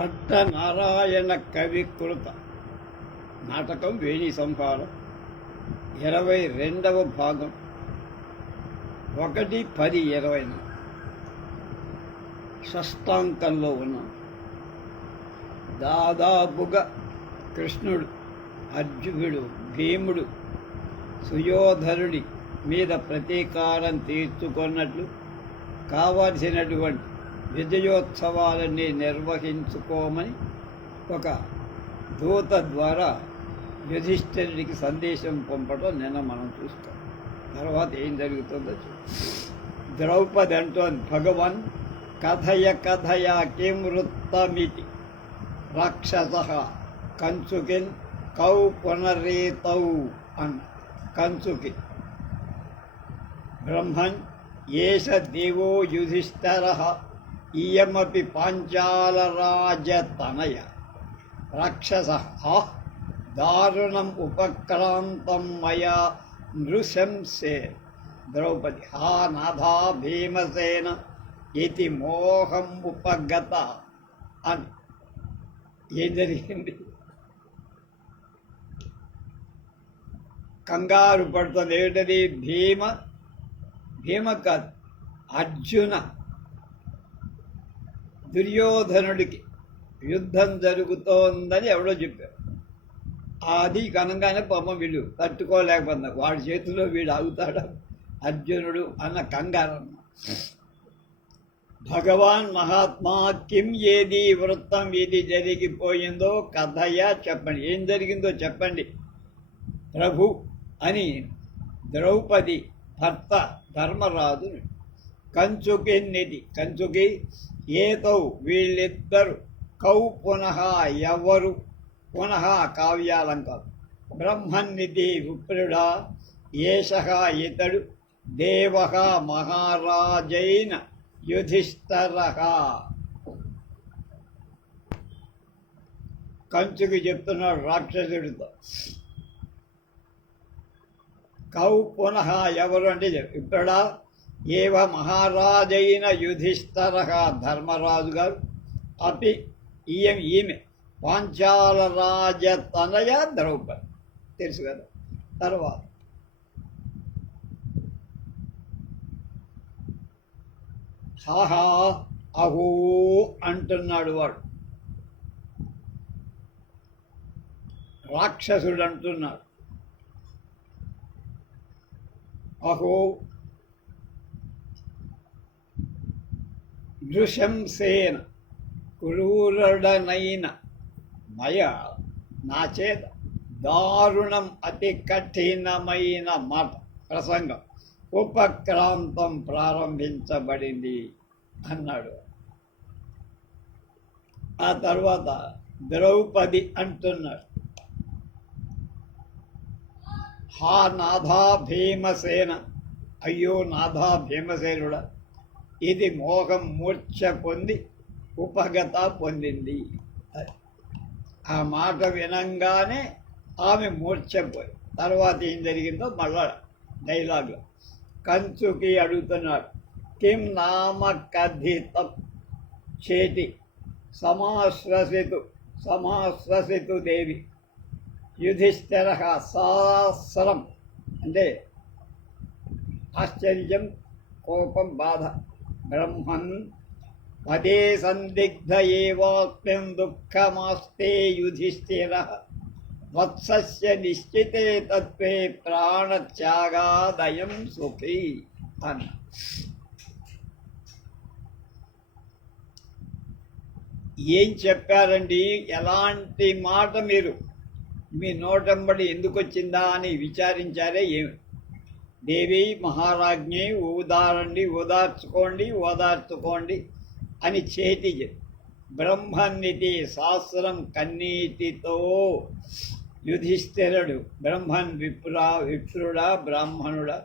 భట్టనారాయణ కవికృత నాటకం వేణి సంహారం 22వ భాగం 1-10-20 షష్టాంకంలో ఉన్నాం. దాదాపుగా కృష్ణుడు, అర్జునుడు, భీముడు సుయోధనుడి మీద ప్రతీకారం తీర్చుకున్నట్లు కావలసినటువంటి విజయోత్సవాలన్నీ నిర్వహించుకోమని ఒక దూత ద్వారా యుధిష్ఠిరుడికి సందేశం పంపడం నిన్న మనం చూస్తాం. తర్వాత ఏం జరుగుతుందో ద్రౌపది అంటోంది, భగవాన్ కథయ కథయ కిం వృత్తమితి రాక్షస కంచుకిన్ కౌ పునరేతౌ అన్న. కంచుకి బ్రహ్మన్ ఏష దేవో యుధిష్ఠిరః ఇయమపి పాంచాలరాజతనయ రాక్షసః దారుణం ఉపక్రాంతం మయా నృశంసే. ద్రౌపది హా నాథా భీమసేన ఇతి మోహం ఉపగత అని. ఏం జరిగింది? కంగారు పడుతుంది. ఏమిటది? భీమ కాదు, అర్జున దుర్యోధనుడికి యుద్ధం జరుగుతోందని ఎవడో చెప్పారు. అది కనగానే పాపం వీళ్ళు తట్టుకోలేకపోతున్నారు. వాడి చేతిలో వీడు ఆగుతాడా అర్జునుడు అన్న కంగారమ్మ. భగవాన్ మహాత్మా కిం ఏది వృత్తం ఏది జరిగిపోయిందో కథయా చెప్పండి, ఏం జరిగిందో చెప్పండి ప్రభు అని ద్రౌపది భర్త ధర్మరాజు కంచుకిన్నిది. కంచుకి ఏతౌ వీళ్ళిద్దరు, కౌ పునః ఎవరు, పునః కావ్యాలంకారం, బ్రహ్మన్నిధి విప్రుడా, ఏషః ఇతడు, దేవః మహారాజైన యుధిష్ఠిరః. కంచుకి చెప్తున్నాడు రాక్షసుడితో. కౌ పునః ఎవరు అంటే విప్రుడా, ఏవ మహారాజైన యుధిష్ఠిరః ధర్మరాజు గారు, అపి ఈమె పాంచాల రాజతనయ ద్రౌపది. తెలుసు కదా. తర్వాత హాహా అహో అంటున్నాడు వాడు, రాక్షసుడు అంటున్నాడు. అహో నృశంసేన క్రూరుడనైన మయ నా చేత దారుణం అతి కఠినమైన మాట ప్రసంగం ఉపక్రాంతం ప్రారంభించబడింది అన్నాడు. ఆ తర్వాత ద్రౌపది అంటున్నాడు, హా నాథా భీమసేన, అయ్యో నాథా భీమసేనుడా, ఇది మోహం మూర్ఛ పొంది ఉపగత పొందింది. ఆ మాట వినంగానే ఆమె మూర్ఛపోయి. తర్వాత ఏం జరిగిందో మళ్ళా డైలాగ్లో కంచుకి అడుగుతున్నాడు, కిం నామ కథితం చేతి సమాశ్వసితు దేవి యుధిష్ఠిర సహస్రం అంటే ఆశ్చర్యం, కోపం, బాధ. బ్రహ్మన్ పదే సందిగ్ధ ఏవాస్మిన్ దుఃఖమాస్తే యుధిష్ఠిర వత్సస్య నిశ్చితే తత్వే ప్రాణత్యాగాదయం సుఖీ అన్న. ఏం చెప్పారండి? ఎలాంటి మాట మీరు మీ నోటంబడి ఎందుకు వచ్చిందా అని విచారించారే ఏమి? దేవి మహారాజ్ఞి ఓదార్చుకోండి అని చేతి బ్రహ్మన్నిధి శాస్త్రం కన్నీటితో యుధిష్ఠిరుడు, బ్రహ్మన్ విప్రుడా బ్రాహ్మణుడా,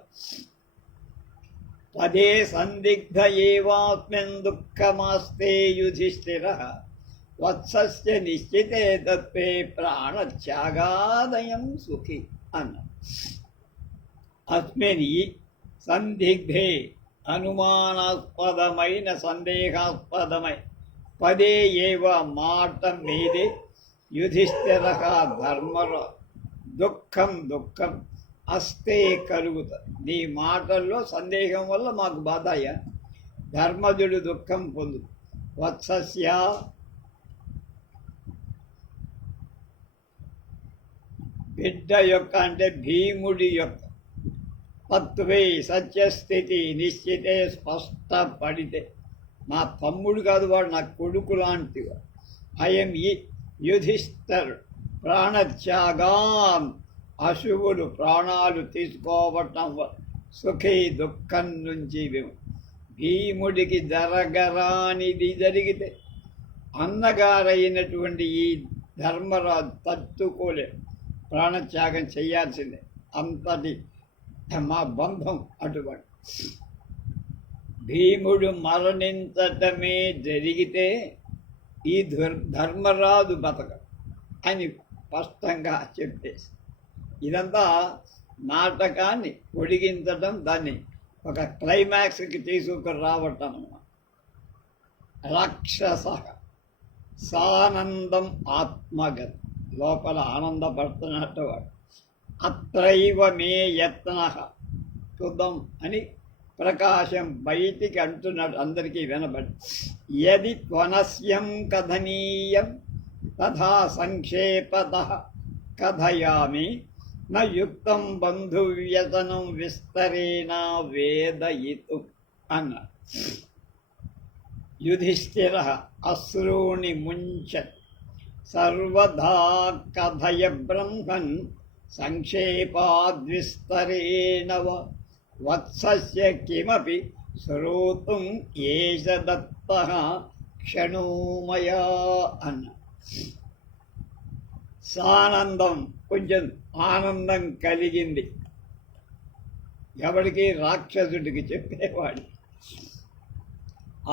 పదే సందిగ్ధ ఏవాస్మిన్ దుఃఖమాస్తే యుధిష్ఠిర వత్సస్య నిశ్చితే తత్వే ప్రాణత్యాగాదయం సుఖి అన్న. అస్మిన్ సందిగ్ధే అనుమానాస్పదమైన సందేహాస్పదమై పదే ఏవ మాట మీదే యుధిష్ఠిర ధర్మర దుఃఖం దుఃఖం అస్తే కలుగుతుంది. నీ మాటల్లో సందేహం వల్ల మాకు బాధ అయ్యా. ధర్మజుడు దుఃఖం పొందు. వత్సస్య బిడ్డ యొక్క అంటే భీముడి యొక్క తత్వే సత్యస్థితి నిశ్చితే స్పష్టపడితే, నా తమ్ముడు కాదు వాడు, నా కొడుకు లాంటివాడు. అయం యుధిష్ఠర్ ప్రాణత్యాగాం అశువులు ప్రాణాలు తీసుకోవటం సుఖీ దుఃఖం నుంచి భీముడికి జరగరానిది జరిగితే అన్నగారైనటువంటి ఈ ధర్మరాజు తట్టుకోలే, ప్రాణత్యాగం చేయాల్సిందే. అంతటి మా బంధం అటువంటి. భీముడు మరణించటమే జరిగితే ఈ ధర్మరాజు బతక అని స్పష్టంగా చెప్పేసి, ఇదంతా నాటకాన్ని పొడిగించడం, దాన్ని ఒక క్లైమాక్స్కి తీసుకుని రావటం. రాక్షస సానందం ఆత్మగతి, లోపల ఆనందపడుతున్నట్టు వాడు. అత్రైవ మే యత్న చూద్దాం అని ప్రకాశం బయటికి అంటున్నాడు, అందరికీ వినబడి. యది త్వనస్యం కథనీయం తథా సంక్షేపతః కథయామి న యుక్తం బంధువ్యసనం విస్తరేణ వేదయితు అన్నాడు. యుధిష్ఠిర అశ్రూణి ముంచన్ సర్వదా కథయ బ్రహ్మన్ సంక్షేపాద్విస్తరేణ వత్సస్య కిమపి శ్రోతుం ఏష దత్తః క్షణోమయా అన్న. సానందం, కొంచెం ఆనందం కలిగింది. ఎవడికి? రాక్షసుడికి చెప్పేవాడు.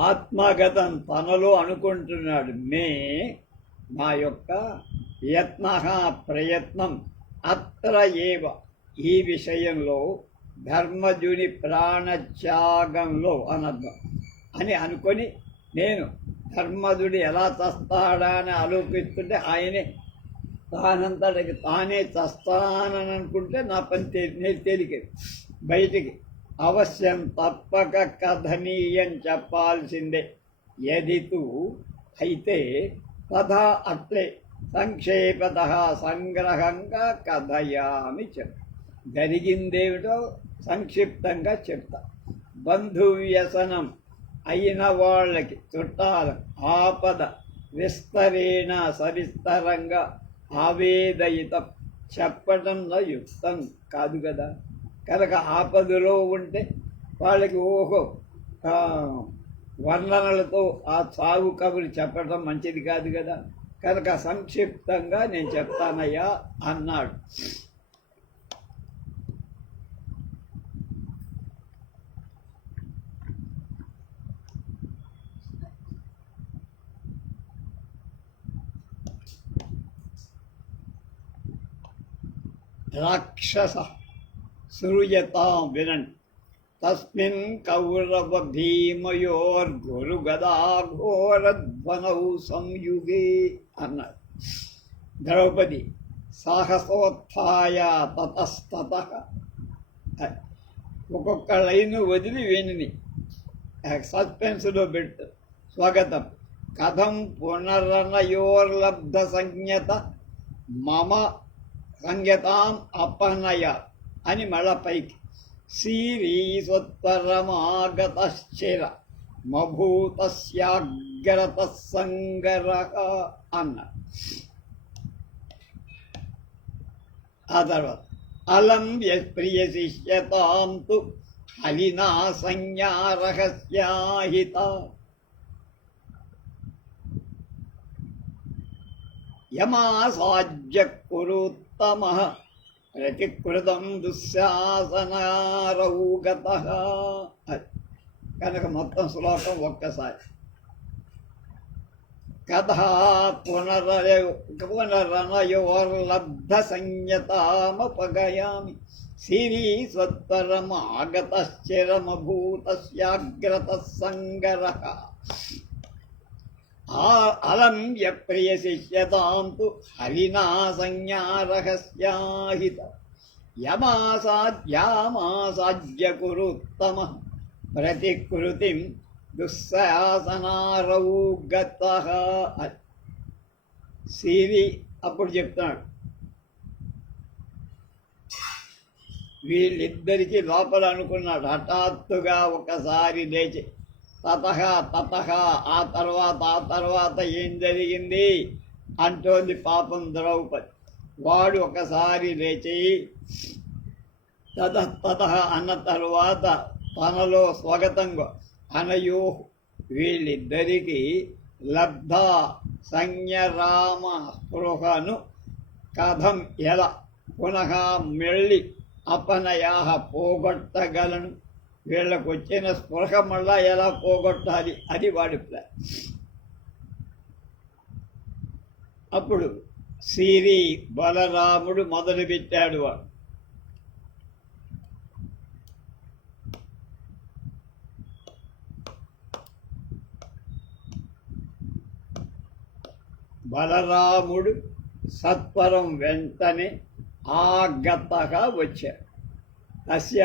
ఆత్మగతం తనలో అనుకుంటున్నాడు, మా యొక్క యత్న ప్రయత్నం అత్ర ఏవ ఈ విషయంలో ధర్మజుని ప్రాణత్యాగంలో అనర్థం అని అనుకొని, నేను ధర్మజుడు ఎలా చస్తాడా అని ఆలోచిస్తుంటే ఆయనే తానంతటికి తానే చస్తానని అనుకుంటే నా పని నేను తేలికేది బయటికి. అవశ్యం తప్పక కథనీయం చెప్పాల్సిందే. ఎదితూ అయితే తథా అట్లే సంక్షేపత సంగ్రహంగా కథయామి చెప్ జరిగిందేమిటో సంక్షిప్తంగా చెప్తా. బంధువ్యసనం అయిన వాళ్ళకి, చుట్టాలకు ఆపద విస్తరేణ సవిస్తరంగా ఆవేదయితం చెప్పటంలో యుక్తం కాదు కదా. కనుక ఆపదలో ఉంటే వాళ్ళకి వర్ణనలతో ఆ సాగు కబులు చెప్పటం మంచిది కాదు కదా. కనుక సంక్షిప్తంగా నేను చెప్తానయ్యా అన్నాడు. రాక్షస శ్రూయతాం వినండి. తస్మిన్ కౌరవ భీమయోర్గురు గదాఘోరధ్వనౌ సంయుగే అన్నారు. ద్రౌపది సాహసోత్థాయ తతస్తతః. ఒక్కొక్క లైను వదిలి వేణిని సస్పెన్స్లో పెట్టు. స్వాగతం. కథం పునరనయోర్లబ్ధ సంజ్ఞత మమ సంజ్ఞతాం అపనయ అని మళ్ళా పైకి. శ్రీస్వత్పరమాగతశ్చిర మభూతస్యాగ్రత సంగరః అన్న. ఆ తర్వాత అలం ప్రియశిష్యతాం తు హలినా సంజ్ఞారహస్యాహిత. యమాసాజ్య కురుత్తమః ప్రతికృతం దుశ్శాసనారౌగతః. కనుక మొత్తం శ్లోకం ఒక్కసారి. కథా పునరనయోర్లబ్ధ సంజ్ఞతామపగయామి శ్రీస్వత్పరమాగతశ్చిరమభూతస్యాగ్రత సంగరః. అలంబ్య ప్రియ శిష్యతాం తు హరినా సంజ్ఞా రహస్యాహిత యమాసాద్యామాసాద్య కురుత్తమ ప్రతికృతిం దుస్శాసనారౌ గతః. సిరి అప్పుడు చెప్తున్నాడు, వీళ్ళిద్దరికీ లోపల అనుకున్నాడు. హఠాత్తుగా ఒకసారి లేచి తతహ ఆ తర్వాత ఏం జరిగింది అంటోంది పాపం ద్రౌపది. వాడు ఒకసారి లేచి తతహ అన్న తరువాత తనలో స్వగతంగా అనయో వీళ్ళిద్దరికీ లబ్ధ సంజ్ఞరామ స్పృహను కథం ఎలా పునః మెళ్ళి అపనయా పోగొట్టగలను, వీళ్ళకు వచ్చిన స్పృహ మళ్ళా ఎలా పోగొట్టాలి అది వాడి ప్లాన్. అప్పుడు సిరి బలరాముడు మొదలుపెట్టాడు. వాడు బలరాముడు సత్వరం వెంటనే ఆగతగా వచ్చాడు. తస్య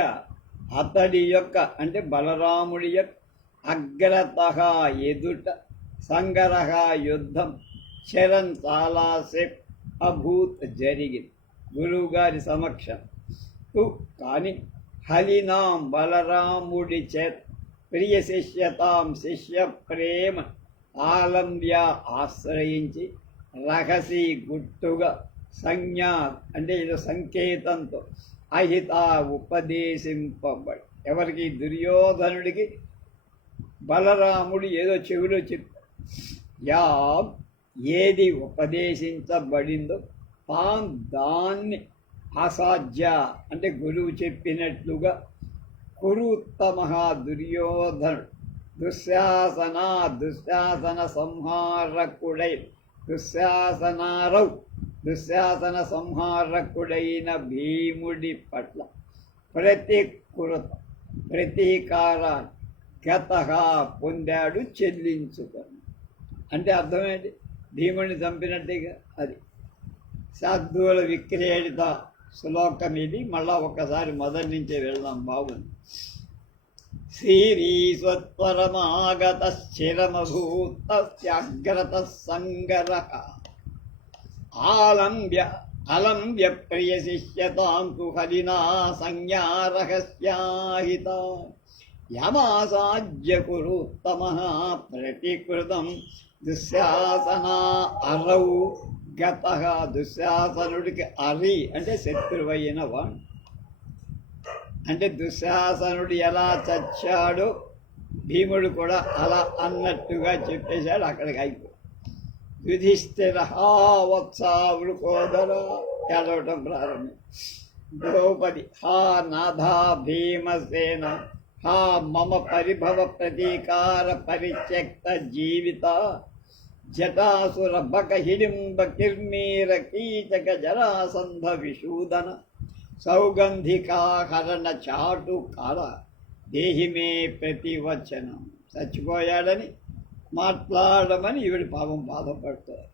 అతడి యొక్క అంటే బలరాముడి యొక్క అగ్రత ఎదుట సంగరహ యుద్ధం చరణ్ చాలాసేపు అభూత్ జరిగింది గురువుగారి సమక్షం. కానీ హలినాం బలరాముడి చేత ప్రియ శిష్యతాం శిష్య ప్రేమ ఆలంబ్య ఆశ్రయించి రహసి గుట్టుగా సంజ్ఞా అంటే ఏదో సంకేతంతో అహిత ఉపదేశింపబడి, ఎవరికి దుర్యోధనుడికి బలరాముడు ఏదో చెవిలో చెప్పాడు. యా ఏది ఉపదేశించబడిందో దాన్ని అసాధ్య అంటే గురువు చెప్పినట్లుగా కురుత్తమ దుర్యోధనుడు దుశ్శాసన సంహారకుడై దుశ్శాసన సంహారకుడైన భీముడి పట్ల ప్రతీకారాన్ని గతగా పొందాడు, చెల్లించుకొని. అంటే అర్థమేంటి? భీముడిని చంపినట్టుగా. అది శార్దూల విక్రీడిత శ్లోకం ఇది. మళ్ళా ఒక్కసారి మొదటి నుంచే వెళ్దాం, బాగుంది. శ్రీస్వత్వరమాగత స్థిరమభూత్యగ్రత సంగరః అలంబ్య ప్రియ శిష్యతాం తు హరినా సంజ్ఞా రహస్యాహిత యమాసాజ్య కురుత్తమః ప్రతికృతం దుశ్శాసనా అరౌ గతః. దుశ్శాసనుడికి అరి అంటే శత్రువైన వాడు. అంటే దుశ్శాసనుడు ఎలా చచ్చాడో భీముడు కూడా అలా అన్నట్టుగా చెప్పేశాడు. అక్కడికి అయిపో యుధిష్ఠిర వత్సావృకోదర ఏడవటం ప్రారంభం. ద్రౌపది నాథా భీమసేన మమ పరిభవ ప్రతీకార పరిత్యక్త జీవిత జటాసుర బక హిడింబ కిర్మీర కీచక జరాసంధ విషూదన సౌగంధికాహరణ చాటు కాల దేహిమే ప్రతివచనం. చచ్చిపోయాడని మాట్లాడమని ఈవిడ పాపం బాధపడతారు.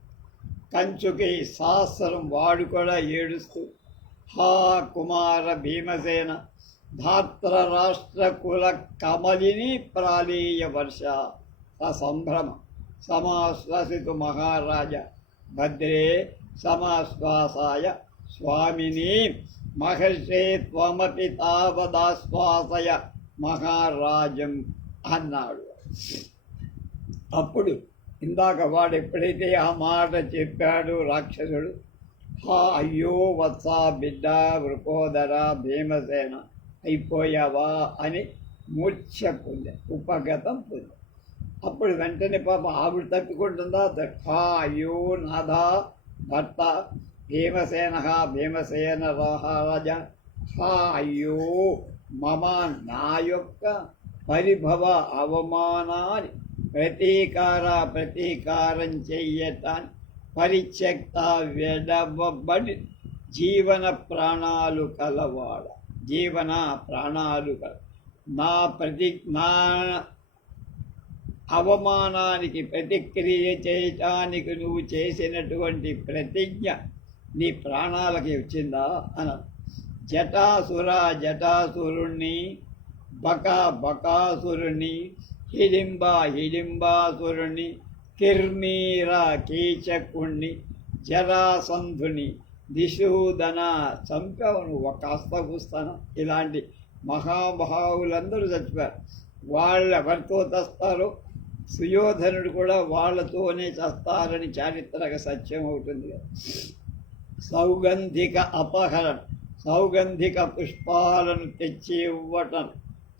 కంచుకి శాస్త్రం వాడు కూడా ఏడుస్తూ కుమార భీమసేన ధాత్ర రాష్ట్ర కుల కమలిని ప్రాళీయ వర్ష సంభ్రమ సమాశ్వసితు మహారాజ భద్రే సమాశ్వాసాయ స్వామిని మహర్షే త్వమపి తావదాశ్వాసయ మహారాజం అన్నాడు. అప్పుడు ఇందాక వాడు ఎప్పుడైతే ఆ మాట చెప్పాడు రాక్షసుడు, అయ్యో వత్సా బిడ్డ వృకోదర భీమసేన అయిపోయావా అని మూర్ఛ పొంది ఉపగతం పొంది. అప్పుడు వెంటనే పాప ఆవిడ తప్పుకుంటుందా, అయ్యో నాథా భర్త భీమసేన రాజ అయ్యో మమ నా యొక్క పరిభవ అవమానాన్ని ప్రతీకారం చెయ్యటాన్ని పరిత్యక్త వెడవబడి జీవన ప్రాణాలు కలవాడ నా అవమానానికి ప్రతిక్రియ చేయటానికి నువ్వు చేసినటువంటి ప్రతిజ్ఞ నీ ప్రాణాలకి వచ్చిందా అన జటాసురుణ్ణి బకాసురుణ్ణి హిడింబాసురుణ్ణి కిర్మీర కీచకుణ్ణి జరాసంధుని దిశూదన చంపవను ఒక హస్తపుస్తాను. ఇలాంటి మహాభావులందరూ చచ్చిపోయారు. వాళ్ళు ఎవరితో చస్తారో సుయోధనుడు కూడా వాళ్ళతోనే చస్తారని చారిత్రక సత్యం అవుతుంది. సౌగంధిక అపహరణ, సౌగంధిక పుష్పాలను తెచ్చి ఇవ్వటం,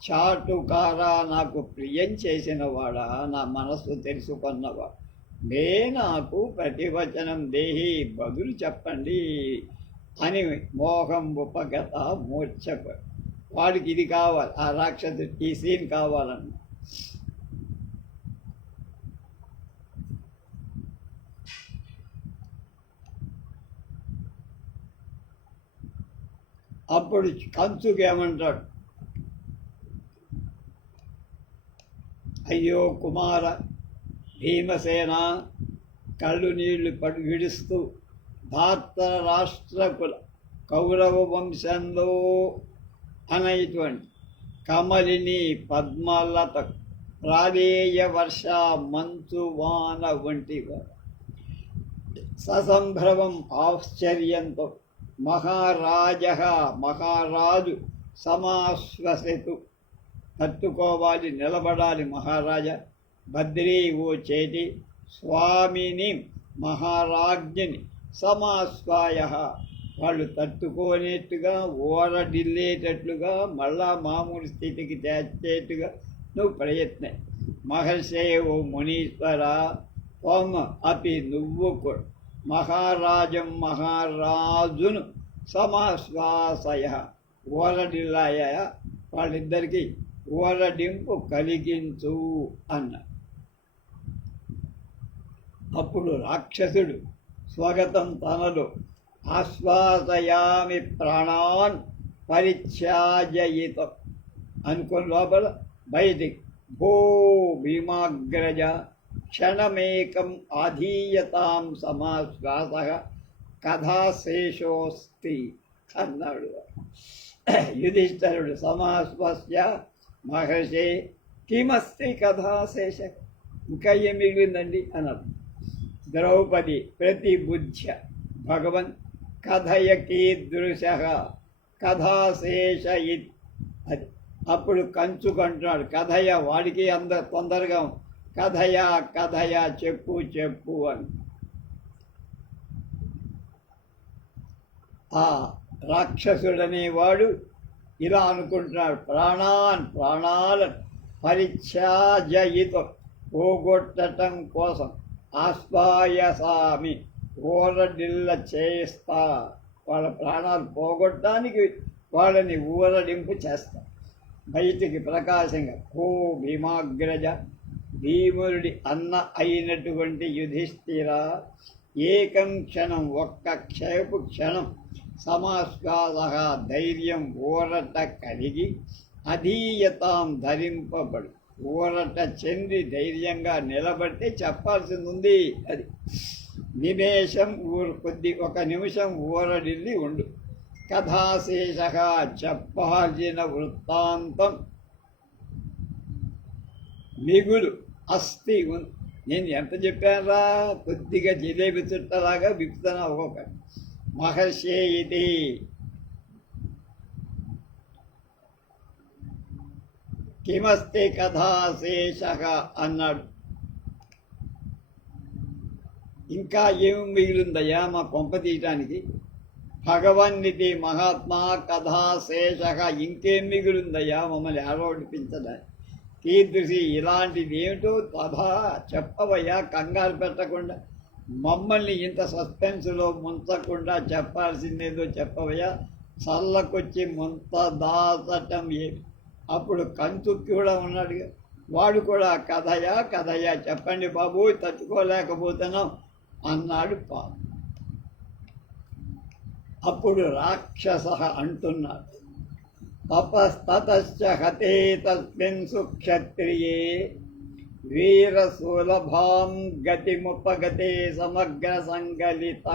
చాటుకారా నాకు ప్రియం చేసినవాడా, నా మనస్సు తెలుసుకున్నవాడు, నాకు ప్రతివచనం దేహి బదులు చెప్పండి అని మోహం ఉపగత మూర్ఛప. వాడికి ఇది కావాలి, ఆ రాక్షసుడు ఈ సీన్ కావాలన్న. అప్పుడు కంచుకి ఏమంటాడు, అయ్యో కుమార భీమసేన, కళ్ళు నీళ్లు విడుస్తూ భారత రాష్ట్రకుల కౌరవ వంశంలో అనేటువంటి కమలిని పద్మలత ప్రాదేయ వర్ష మంచువాన వంటి ససంభ్రమం ఆశ్చర్యంతో మహారాజు సమాశ్వసితు, తట్టుకోవాలి, నిలబడాలి మహారాజా. భద్రీ ఓ చేటి స్వామిని మహారాజ్ఞని సమాశ్వాయ, వాళ్ళు తట్టుకోనేట్టుగా ఓరడిల్లేటట్లుగా మళ్ళా మామూలు స్థితికి తెచ్చేట్టుగా నువ్వు ప్రయత్నం. మహర్షే ఓ మునీశ్వర త్వం అపి, నువ్వు కూడా మహారాజును సమాశ్వాసయ, ఓరడిల్లాయ, వాళ్ళిద్దరికీ ఓరడింపు కలిగించు అన్న. అప్పుడు రాక్షసుడు స్వగతం తనలో ఆశ్వాసయామి ప్రాణాన్ పరిత్యాజయితం అనుకుని లోపల బయటికి భో భీమాగ్రజ క్షణమేకం ఆధీయతాం సమాశ్వాస కథాశేషోస్తి అన్నాడు. యుధిష్ఠరుడు సమాశ్వస్య మహర్షే కిమస్తి కథాశేష, ఇంకా ఏం మిగిలిందండి అన్నారు. ద్రౌపది ప్రతిబుధ్య భగవన్ కథయ కీదృశ కథాశేష ఇత్. అది అప్పుడు కంచుకంటున్నాడు, కథయ, వాడికి తొందరగా కథయ చెప్పు అని. ఆ రాక్షసుడనేవాడు ఇలా అనుకుంటున్నాడు, ప్రాణాలను పరిత్యాజయితో పోగొట్టడం కోసం ఆశ్వాయసామి, ఊరడిల్ల చేస్తా, వాళ్ళ ప్రాణాలు పోగొట్టడానికి వాళ్ళని ఊరడింపు చేస్తా. బయటికి ప్రకాశంగా ఓ భీమాగ్రజ, భీముడి అన్న అయినటువంటి యుధిష్ఠిర, ఏకం క్షణం, ఒక్క క్షేపు క్షణం సమాశ్వాస, ధైర్యం ఊరట కలిగి అధీయతాం ధరింపబడు, ఊరట చెంది ధైర్యంగా నిలబడితే చెప్పాల్సింది ఉంది. అది నిమేషం ఒక నిమిషం ఊరడిల్లి ఉండు. కథాశేష, చెప్పాల్సిన వృత్తాంతం మిగులు అస్థి. నేను ఎంత చెప్పానురా, కొద్దిగా జిలేబీ చుట్టలాగా విప్పుతాను ఒక్కొక్క. మహర్షే ఇది కిమస్తి కథాశేష అన్నాడు. ఇంకా ఏమి మిగిలిందయ్యా మా కొంప తీయటానికి? భగవన్నితి మహాత్మా కథాశేష, ఇంకేం మిగిలిందయ్యా మమ్మల్ని ఆరోడిపించదా? కీదృషి, ఇలాంటిది ఏమిటో తథా చెప్పవయ్యా, కంగారు పెట్టకుండా మమ్మల్ని ఇంత సస్పెన్స్లో ముంచకుండా చెప్పాల్సిందేదో చెప్పవయ్యా, చల్లకొచ్చి ముంత దాచటం ఏమి? అప్పుడు కంచుకి కూడా ఉన్నాడు, వాడు కూడా కథయా చెప్పండి బాబు, తట్టుకోలేకపోతున్నాం అన్నాడు. అప్పుడు రాక్షస అంటున్నాడు, తపస్తతశ్చ హతే తస్మిన్ సుక్షత్రియే వీరసులభాం గతిముపగతే సమగ్ర సంగలిత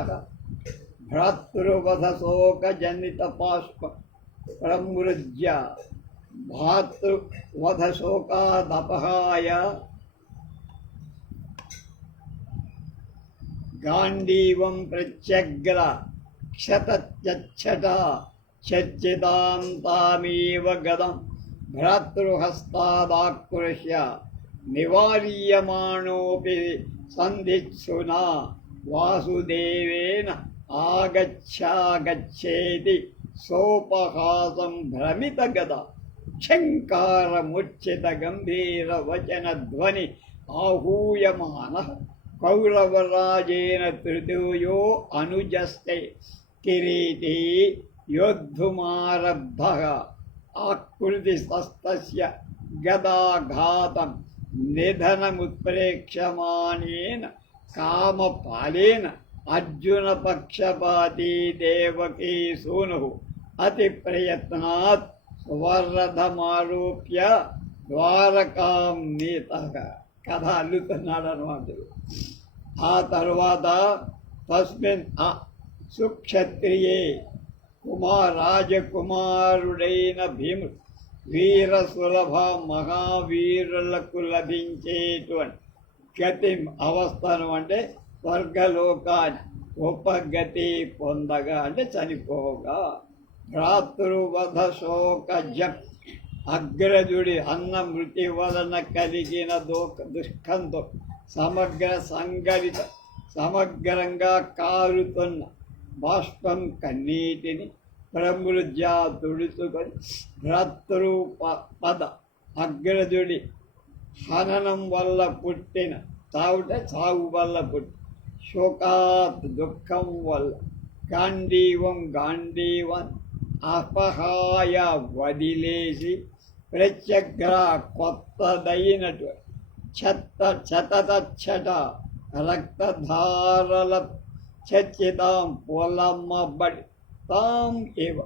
భ్రాతృవధ శోక జనిత పాష్ప ప్రమృజ్య భాతృవధ శోకాదపహాయ గాంధీవం ప్రత్యగ్ర క్షతచ్చట చర్చితాం తామేవ గదం భ్రాతృహస్తాదాకృష్య నివార్యమాణోపి సంధిత్సునా వాసుదేవేన ఆగచ్చాగచ్చేతి సోపహాసం భ్రమిత గద క్షంకారముచ్చిత గంభీర వచన ధ్వని ఆహూయమాన కౌరవరాజేన తృతీయో అనుజస్తే కిరీటీ యోద్ధుమారబ్ధ ఆకృతిస్తస్య గదాఘాతం నిధనముత్ప్రేక్షమాణేన కామపాలేన అర్జున పక్షపాతీ దేవకీ సూను అతి ప్రయత్నాత్ సువర్ధమారోప్య ద్వారకాం నీత కథ అల్లుతున్నాడు అనమాట. ఆ తర్వాత తస్మిన్ సుక్షత్రియే రాజకుమారుడైన భీముడు వీర సులభ మహావీరులకు లభించేటువంటి గతి అవస్థను అంటే స్వర్గలోకాన్ని ఉపగతి పొందగా అంటే చనిపోగా భ్రాతృవధ శోక జప్ అగ్రజుడి అన్న మృతి వలన కలిగిన దుఃఖంతో సమగ్రంగా కారుతున్న బాష్పం కన్నీటిని ప్రమృజ్యా తుడుచుకొని భ్రాతృపద అగ్రజుడి హననం వల్ల పుట్టిన చావు వల్ల పుట్టి శోకాత్ దుఃఖం వల్ల గాంధీవం అపహాయ వదిలేసి ప్రత్యగ్ర కొత్తదైనటు చతతచ్చట రక్తధారల చచ్చితాం పొలమ్మబడి తాం ఏవ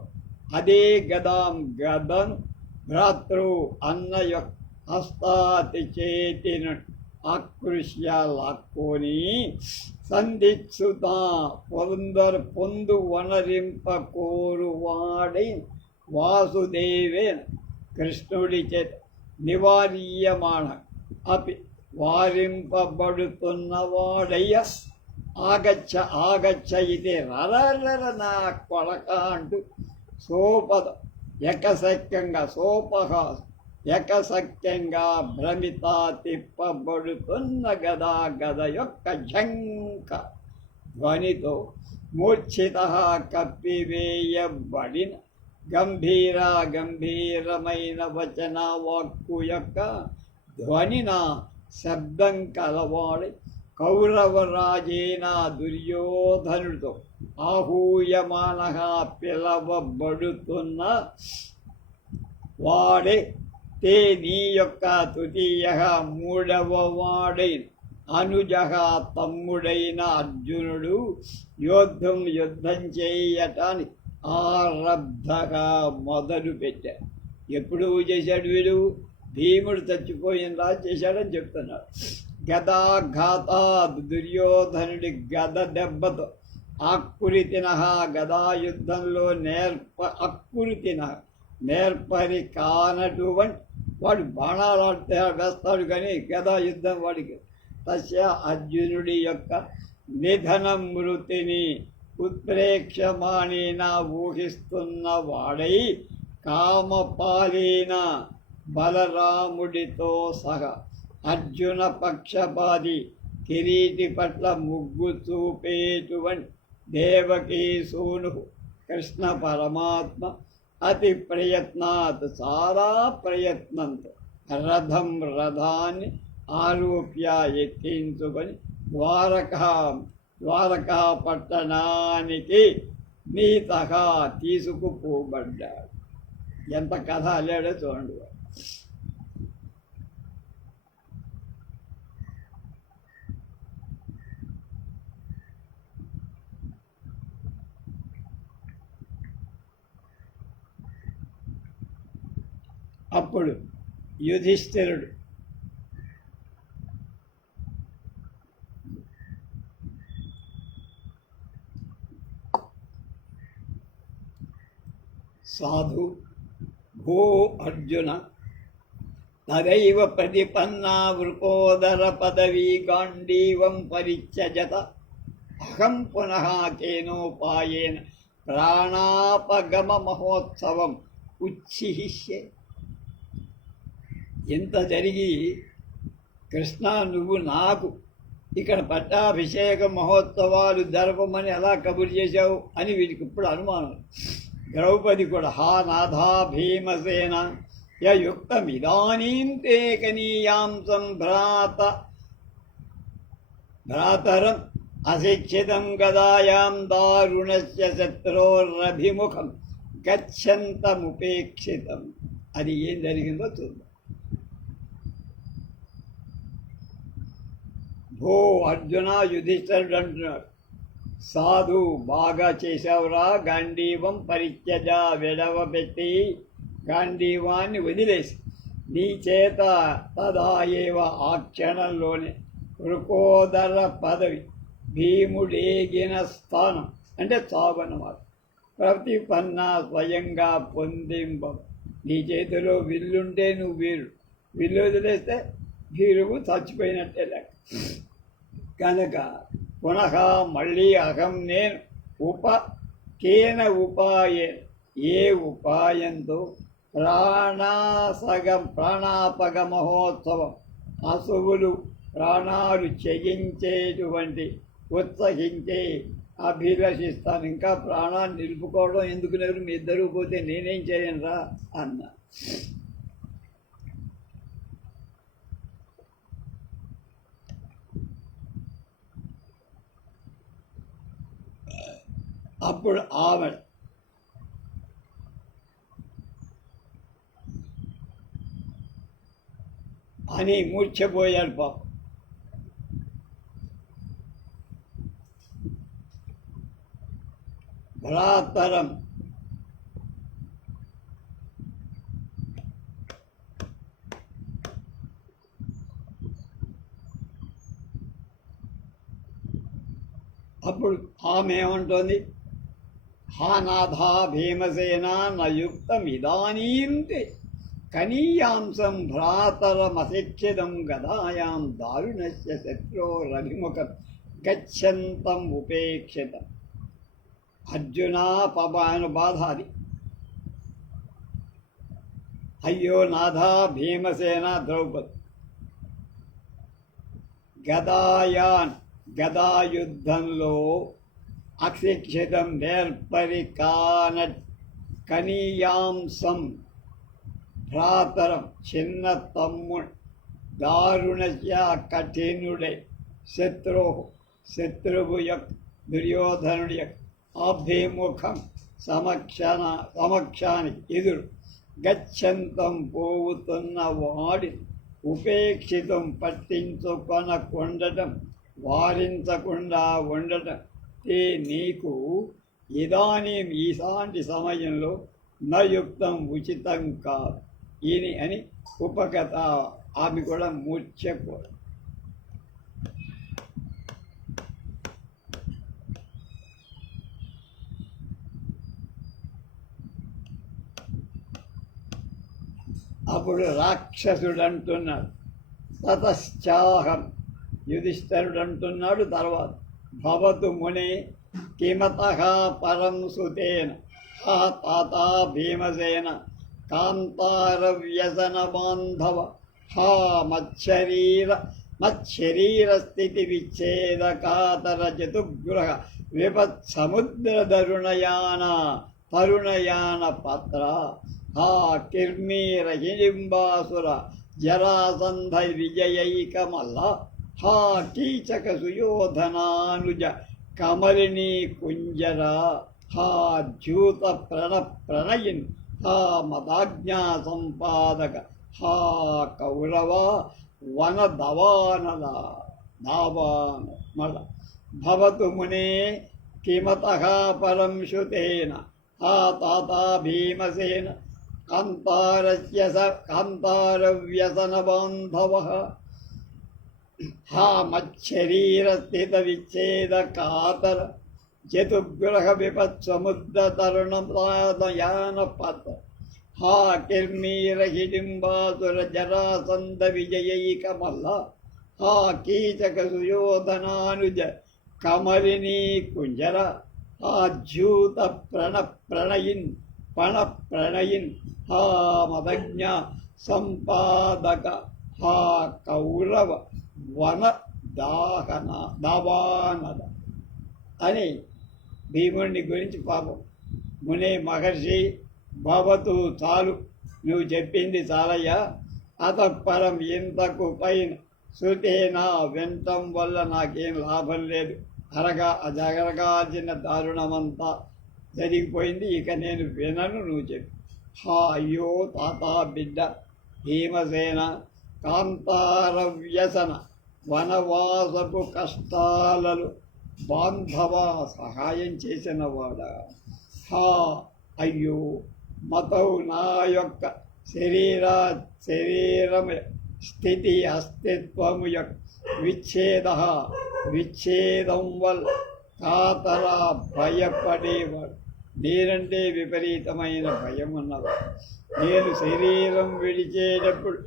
అదే గదం భ్రాతృ అన్న యొక్క హస్తాతి చేతిన ఆకృష్య లాక్కొని సంధిత్సుతా పొందు వనరింప కోరువాడై వాసుదేవేన కృష్ణుడి చేత నివార్యమాణ అపి వారింపబడుతున్నవాడయ్య ఆగచ్చ ఇది రరర నా కొడక అంటూ సోపద ఎకసక్యంగా భ్రమిత తిప్పబడుతున్న గద యొక్క ఝంక ధ్వనితో మూర్ఛిత కప్పివేయబడిన గంభీరమైన వచన వాక్కు యొక్క ధ్వనిన శబ్దం కలవాడి కౌరవరాజేన దుర్యోధనుడితో ఆహూయమాన పిలవబడుతున్న వాడే తే నీ యొక్క తృతీయ మూడవ వాడైన అనుజ తమ్ముడైన అర్జునుడు యుద్ధం చేయటానికి ఆరబ్ధగా మొదలు పెట్టాడు. ఎప్పుడు చేశాడు వీడు? భీముడు చచ్చిపోయిందా చేశాడని చెప్తున్నాడు. గదాఘాతా దుర్యోధనుడి గద దెబ్బతో ఆకురితిన గదాయుద్ధంలో నేర్పరి కానటువంటి వాడు బాణాలు వేస్తాడు కానీ గదాయుద్ధం వాడికి తస్య అర్జునుడి యొక్క నిధన మృతిని ఉత్ప్రేక్షమాణేన ఊహిస్తున్న వాడై కామపాలీన బలరాముడితో సహా అర్జున పక్షపాతి కిరీటి పట్ల ముగ్గు చూపేటువంటి దేవకీ సూను కృష్ణ పరమాత్మ అతి ప్రయత్నాత్ చాలా ప్రయత్నంతో రథాన్ని ఆరోప్య ఎక్కించుకొని ద్వారకా పట్టణానికి నీతగా తీసుకుపోబడ్డాడు. ఎంత కథ అల్లాడో చూడండి. అప్పుడు యుధిష్ఠిరుడు సాధు భో అర్జున తదైవ ప్రతిపన్నా వృకోదర పదవీ గాంధీవం పరిత్యజత అహం పునః కేనోపాయేన ప్రాణాపగమ మహోత్సవం ఉచ్ఛిహిష్యే. ఇంత జరిగి కృష్ణ నువ్వు నాకు ఇక్కడ పట్టాభిషేక మహోత్సవాలు జరపమని ఎలా కబురు చేశావు అని వీడికి ఇప్పుడు అనుమానం. ద్రౌపది కూడా హా నాథా భీమసేన యయుక్తమిదానీం తే కనీయాంసం భ్రాతరం అశిక్షితం గదాయాం దారుణస్య శత్రోరభిముఖం గచ్చంతముపేక్షితం. అది ఏం జరిగిందో చూద్దాం. భో అర్జున యుధిష్ఠిరుడు అంటున్నాడు, సాధు బాగా చేశావురా, గాంధీవం పరిత్యజ విడవబెట్టి గాంధీవాన్ని వదిలేసి నీ చేత తదా ఏవ ఆ క్షణంలోనే వృకోదర పదవి భీముడేగిన స్థానం అంటే చావన్నమాట ప్రతిపన్న స్వయంగా పొందింప. నీ చేతిలో విల్లుంటే నువ్వు వీరుడు, విల్లు వదిలేస్తే వీరువు చచ్చిపోయినట్టే లెక్క. కనుక పునః మళ్ళీ అహం నేను కేన ఉపాయేన ఏ ఉపాయంతో ప్రాణాపగ మహోత్సవం అసువులు ప్రాణాలు చెగించేటువంటి ఉత్సహించే అభిలషిస్తాను. ఇంకా ప్రాణాన్ని నిలుపుకోవడం ఎందుకు లేరు, మీ ఇద్దరు పోతే నేనేం చేయనురా అన్న. అప్పుడు ఆవిడ అని మూర్ఛపోయాడు పాపం. భ్రాతరం అప్పుడు ఆమె ఏమంటోంది, హా నాథా భీమసేన నయుక్తమిదానీంతే కనీయాంసం భ్రాతరమశిక్షితం గదాయాం దారుణస్య శత్రోరభిముఖం గచ్చంతం ఉపేక్షితం. అర్జున పబాను బాధ అది. అయ్యో నాథా భీమసేన ద్రౌపది గదాయుద్ధంలో అశిక్షితం నేర్పరి కనీయాంసం భ్రాతరం చిన్న తమ్ముడు దారుణస్య కఠినుడై శత్రువు యొక్క దుర్యోధనుడి యొక్క అభిముఖం సమక్షానికి ఎదురు గచ్చంతం పోవుతున్న వాడి ఉపేక్షితం పట్టించుకొనకుండటం వారించకుండా ఉండటం నీకు ఇదానీం ఈసాంటి సమయంలో నయుక్తం ఉచితం కాదు అని ఉపగత. ఆమె కూడా మూర్ఛపోదు. అప్పుడు రాక్షసుడు అంటున్నాడు, తతశ్చాహం యుధిష్ఠిరుడు అంటున్నాడు తర్వాత, భవతు మునే కిమతః పరం సుతేన హా తాతా భీమసేన కాంతారవ్యసన బాంధవ హా మచ్చరీర స్థితి విచ్ఛేద కాతర చతుగ్రహ విపత్సముద్ర తరుణయాన పత్ర హా కిర్మీర హిడింబాసుర జరాసంధ విజయైకమల్ల హా కీచక సుయోధనానుజ కమలినీ కుంజర హా జ్యూత ప్రణయిన్ హా మదాజ్ఞా సంపాదక హా కౌరవ వన దవానల భవతు మునే కిమతః పరం శుతేన హా తాతా భీమసేన కాంతారవ్యసన బాంధవ హా మచ్చరీర స్థిత విచ్ఛేద కాతర చతుర్గ్రహ విపత్సముద్ర తరుణయాన పాత్ర హా కిర్మీర హిడింబాసుర జరాసంద విజయైకమల్ల హా కీచక సుయోధనానుజ కమలినీ కుంజర హా జ్యూత ప్రణయిన్ ప్రణయిన్ హా మదజ్ఞ సంపాదక హా కౌరవ వన దావానద అని భీముడిని గురించి పాపం మునే మహర్షి బాబతు చాలు, నువ్వు చెప్పింది చాలయ్యా, అతఃపరం ఇంతకు పైన శృతేనా వినటం వల్ల నాకేం లాభం లేదు, జరగాల్సిన దారుణమంతా జరిగిపోయింది, ఇక నేను వినను, నువ్వు చెప్పు. హా అయ్యో తాతా బిడ్డ భీమసేన, కాంతార వ్యసన వనవాసపు కష్టాలలో బాంధవ సహాయం చేసిన వాడా, హా అయ్యో మతౌ నా యొక్క శరీరము స్థితి అస్తిత్వము యొక్క విచ్ఛేదం వల్ల కాతర భయపడేవాడు, నేనంటే విపరీతమైన భయం ఉన్నవాడు, నేను శరీరం విడిచేటప్పుడు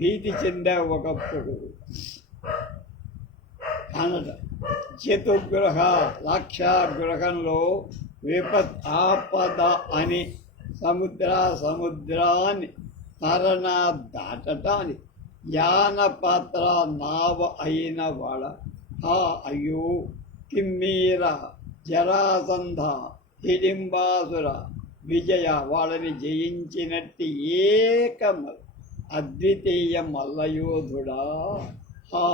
భీతి చెందా ఒకప్పుడు అనట. చతుర్గృహ లాక్షాగృహంలో విపత్ ఆపద అని సముద్రాన్ని తరణ దాటటాన్ని యానపాత్ర నావ అయిన వాడ, హా అయ్యో కిమ్మీర జరాసంధ హిడింబాసుర విజయ, వాళ్ళని జయించినట్టి ఏకమల్ అద్వితీయ మల్లయోధుడా, హా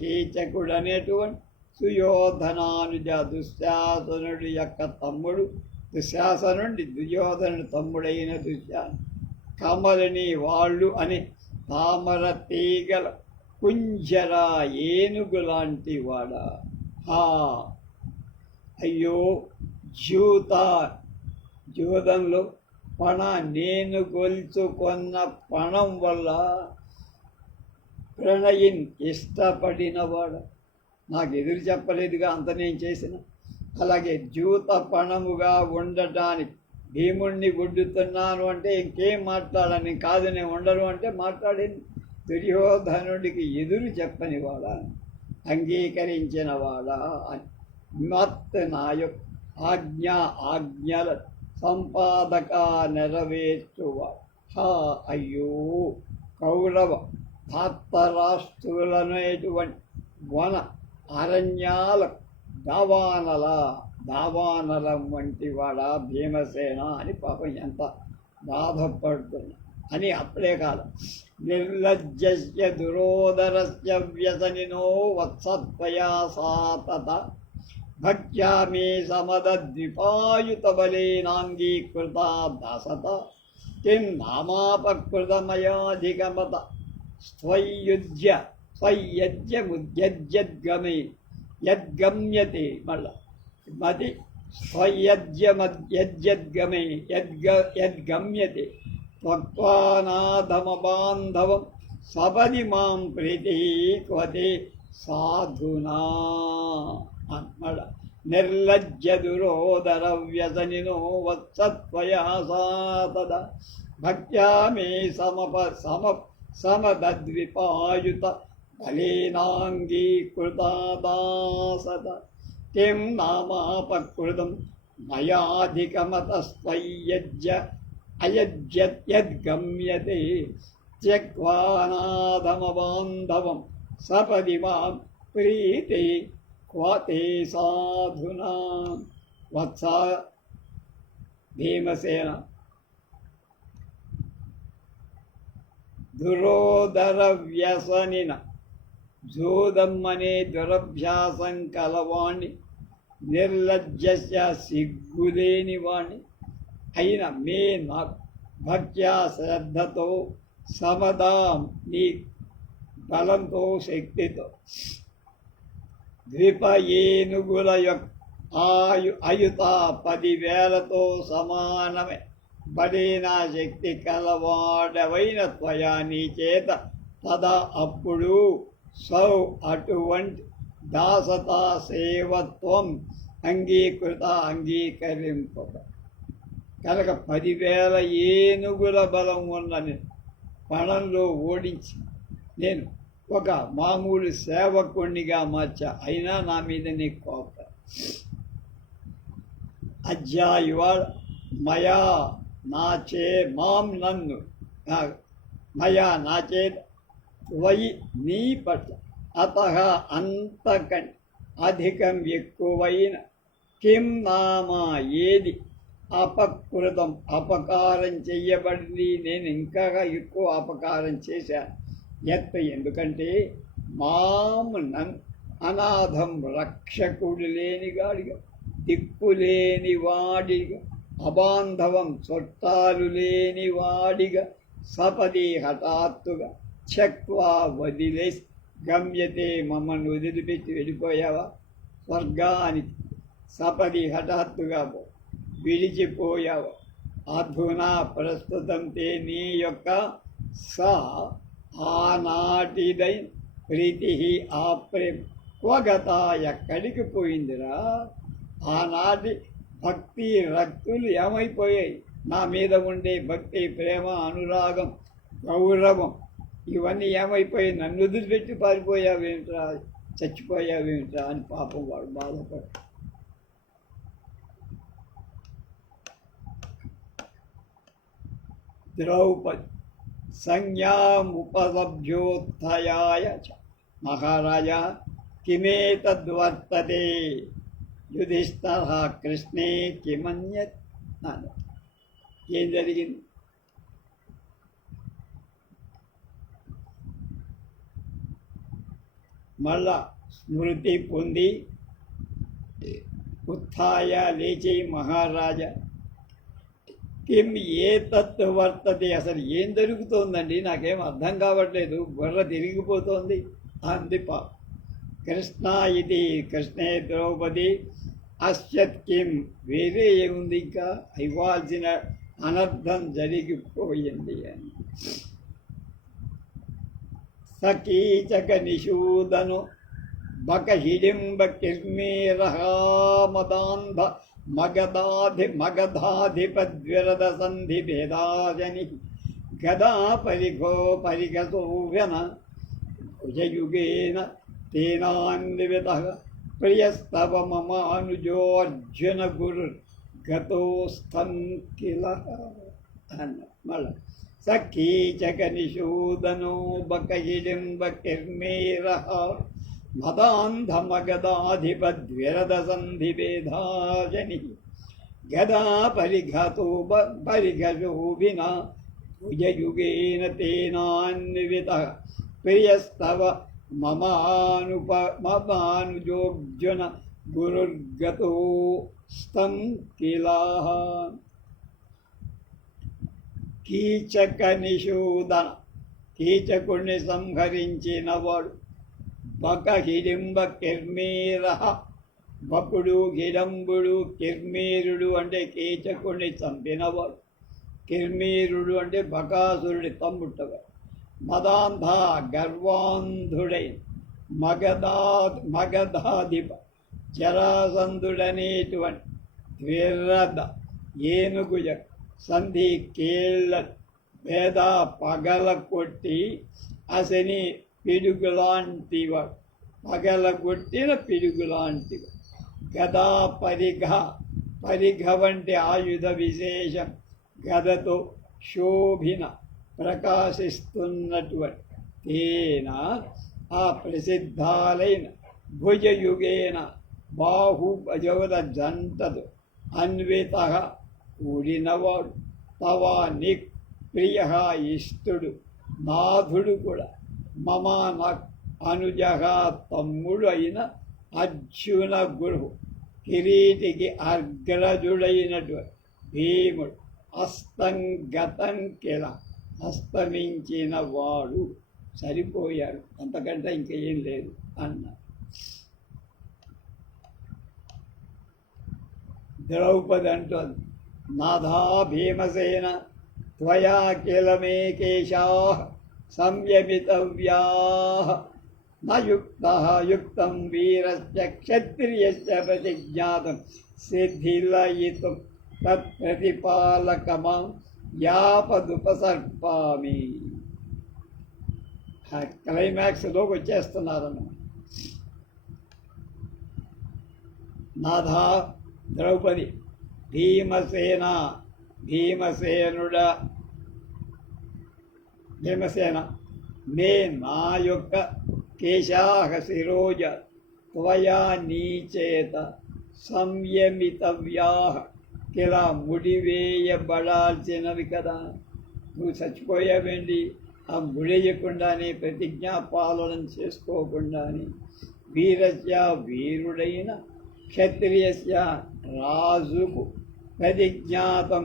కీచకుడనేటువంటి సుయోధనానుజ దుశ్శాసనుడి యొక్క తమ్ముడు, దుశ్శాసనుడి దుర్యోధనుడి తమ్ముడైన దుశ్శాసన కమలిని వాళ్ళు అని తామర తీగల కుంజర ఏనుగు లాంటి వాడా, హా అయ్యో జూదంలో నేను గొలుచుకున్న పణం వల్ల ప్రణయిన్ ఇష్టపడినవాడు, నాకు ఎదురు చెప్పలేదుగా అంత నేను చేసిన. అలాగే జూత పణముగా ఉండటానికి భీముణ్ణి గుడ్డుతున్నాను అంటే ఇంకేం మాట్లాడని, కాదు నేను ఉండను అంటే మాట్లాడింది. దుర్యోధనుడికి ఎదురు చెప్పని వాడా, అంగీకరించిన వాడా అని మత్ నాయక్ ఆజ్ఞల సంపాదక నెరవేర్చువాడు, హా అయ్యో కౌరవ ధాత్తరాష్ట్రులనేటువంటి వన అరణ్యాల దావానలం వంటి వాడా భీమసేన అని పాపం ఎంత బాధపడుతున్నా అని అప్పుడే కాదు. నిర్లజ్జస్య దురోదరస్య వ్యసనినో వత్సత్వయా సాతత భక్త్యా మే సమదద్విపాయుత బలేనాంగీకృత దాసత కిం నామాపకృతమయాధికమత యద్గమ్యతే మళ్ళా మతి యద్గమ్యతే త్వత్వానాధమబాంధవం సపది మాం ప్రీతిక్వతే సాధునా అన్నడ. నిర్లజ్జ దురోదర వ్యసనినో వత్సత్వయా సాతద భక్త్యా మే సమదద్విపాయుత బలేనాంగీకృత దాసత కిం నామాపకృతం మయాధికమతస్త్వయ్యద్గమ్యతే త్యక్వానాధమబాంధవం సపది మాం ప్రీతి క్వతే సాధునా. వత్స భీమసేన, దురోదర వ్యసనిన జోదమ్మనే దురభ్యాసం కలవాణ్ణి, నిర్లజ్జస్య సిగ్గులేని వాణ్ణి అయిన మే నాకు భక్త్యా శ్రద్ధతో సమదాం నీ బలంతో శక్తితో ద్విప ఏనుగుల యొక్క అయుత 10,000తో సమానమే బడేనా శక్తి కలవాడవైన త్వయా నీ చేత తదా అప్పుడు సౌ అటువంటి దాసతా సేవత్వం అంగీకరింప కనుక 10,000 ఏనుగుల బలం ఉన్నని పణంలో ఓడించి నేను ఒక మామూలు సేవకుణ్ణిగా మార్చా, అయినా నా మీద నీ కోపం. అజ్జా ఇవాళ మయా నాచే మాం నన్ను మయా నాచే వయి నీ పట్ల అత అంతకంటే అధికం ఎక్కువైన కిం నామా ఏది అపకృతం అపకారం చెయ్యబడింది, నేను ఇంకా ఎక్కువ అపకారం చేశాను. ఎందుకంటే మాము నన్ను అనాథం రక్షకుడు లేనిగాడిగా, దిక్కులేని వాడిగా, అబాంధవం చుట్టాలు లేని వాడిగా, సపది హఠాత్తుగా త్యక్వా వదిలేసి గమ్యతే మమ్మల్ని వదిలిపెట్టి వెళ్ళిపోయావా స్వర్గానికి, సపది హఠాత్తుగా విడిచిపోయావా. అధునా ప్రస్తుతం తే నీ యొక్క సా ఆనాటిదై ప్రీతి ఆ ప్రేమ స్వగత ఎక్కడికి పోయిందిరా. ఆనాటి భక్తి రక్తులు ఏమైపోయాయి, నా మీద ఉండే భక్తి ప్రేమ అనురాగం గౌరవం ఇవన్నీ ఏమైపోయి నన్ను వదిలిపెట్టి పారిపోయావేమిట్రా, చచ్చిపోయావేమిట్రా అని పాపం వాడు బాధపడు. ద్రౌపది సంజ్ఞాముపలభ్యోత్థయాయ మహారాజా కిమేతద్వర్తతే యుధిష్ఠిరః కృష్ణే కిమన్యత్. ఏం జరిగింది? మళ్ళా స్మృతి పొంది ఉత్థాయ లేచి మహారాజా కిం ఏ తత్ వర్తతే, అసలు ఏం జరుగుతోందండి, నాకేం అర్థం కావట్లేదు, బుర్ర తిరిగిపోతోంది అంది పా. కృష్ణ ఇది కృష్ణే ద్రౌపది అశ్యత్ కిం, వేరే ఏముంది, ఇంకా ఇవ్వాల్సిన అనర్థం జరిగిపోయింది అని. సకీచక నిషూదను బక హిడింబ కిర్మీరహ మదాంధ మగధాధిపద్విరద సంధి భేదాజని గదా పరిఘో పరిగసోవ్యన భుజయుగేన తేనాన్విత ప్రియస్తవ మమానుజోర్జున గురు గతోస్థం కిల అన్న. మళ్ళా సఖీచక నిషూదనో బకహిడింబ కిర్మీరః మదాంధమగదాధిపద్విరద సంధి భేదాజని గదా పరిఘశోభిన భుజయుగేన తేనాన్విత ప్రియస్తవ మమానుజోర్జున గురుర్గతో స్తం కిలా. కీచక నిషూదన, కీచకుణ్ణి సంహరించినవాడు. బక హిడింబ కిర్మీరః, బకుడు హిడంబుడు కిర్మీరుడు అంటే కీచకుణ్ణి చంపినవాడు. కిర్మీరుడు అంటే బకాసురుడి తమ్ముట్టవాడు. మదాంధ గర్వాంధుడై మగధాధిప జరాసంధుడనేటువంటి ద్విరద ఏనుగు సంధి కేళ్ళ భేద పగల కొట్టి అసని పిడుగులాంటివాడు, పగలగొట్టిన పిడుగులాంటివాడు. గదా పరిఘ వంటి ఆయుధ విశేషం గదతో శోభిన ప్రకాశిస్తున్నటువంటి తేన ఆ ప్రసిద్ధాలైన భుజయుగేన బాహుభజవద జంటదు అన్విత కూడినవాడు. తవా నీ ప్రియ ఇష్టుడు నాథుడు కూడా మమ అనుజ తమ్ముడు అయిన అర్జున గురు కిరీటికి అగ్రజుడైనటువంటి భీముడు అస్తంగతం కిల, అస్తమించిన వాడు, సరిపోయాడు, అంతకంటే ఇంకేం లేదు అన్నారు. ద్రౌపది అంటోంది, నాథా భీమసేన త్వయా కిల మే కేశాః సంయమితవ్యాః యుక్తం వీరస్య క్షత్రియస్య ప్రతిజ్ఞాతం సిద్ధిలయితుం తత్ప్రతిపాలకమాం యాపదుపసర్పామి. క్లైమాక్స్లోకి వచ్చేస్తున్నారన్నమాట. నాథా ద్రౌపది భీమసేన మే నా యొక్క కేశాహ శిరోజ త్వయా నీచేత సంయమితవ్యాహ ఇలా ముడివేయబడాల్సినవి కదా. నువ్వు చచ్చిపోయావేంటి? ఆ ముడేయకుండానే ప్రతిజ్ఞా పాలన చేసుకోకుండానే వీరస్య వీరుడైన క్షత్రియస్య రాజుకు ప్రతిజ్ఞాతం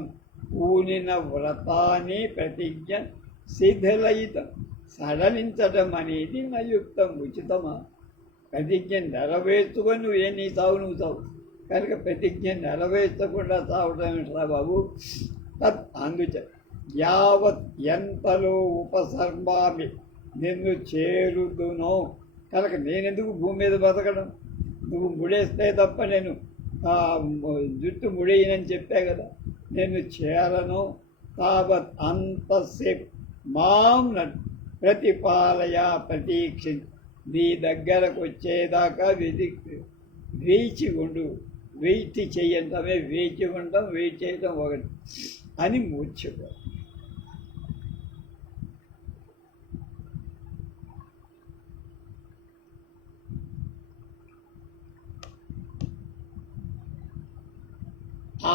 పూనిన వ్రతాన్ని ప్రతిజ్ఞ శిథిలయితం సడలించడం అనేది నయుక్తం, ఉచితమా? ప్రతిజ్ఞ నెరవేర్చుకొని నువ్వేం నీ చావు నువ్వు చావు కనుక ప్రతిజ్ఞ నెరవేర్చకుండా చావడం ఏంట్రా బాబు? అందుచ యావత్ ఎంతలో ఉపసర్మామి నిన్ను చేరుదునో కనుక నేనెందుకు భూమి మీద బతకడం? నువ్వు ముడేస్తే తప్ప నేను జుట్టు ముడేయనని చెప్పా కదా. నేను చేరను. తావత్ అంతసేపు మాం ప్రతిపాలయ ప్రతీక్షి నీ దగ్గరకు వచ్చేదాకా వేచి ఉండు. వెయిట్ చెయ్యంతమే వేచి ఉండడం, వెయిట్ చేయడం ఒకటి అని మూర్చుకో.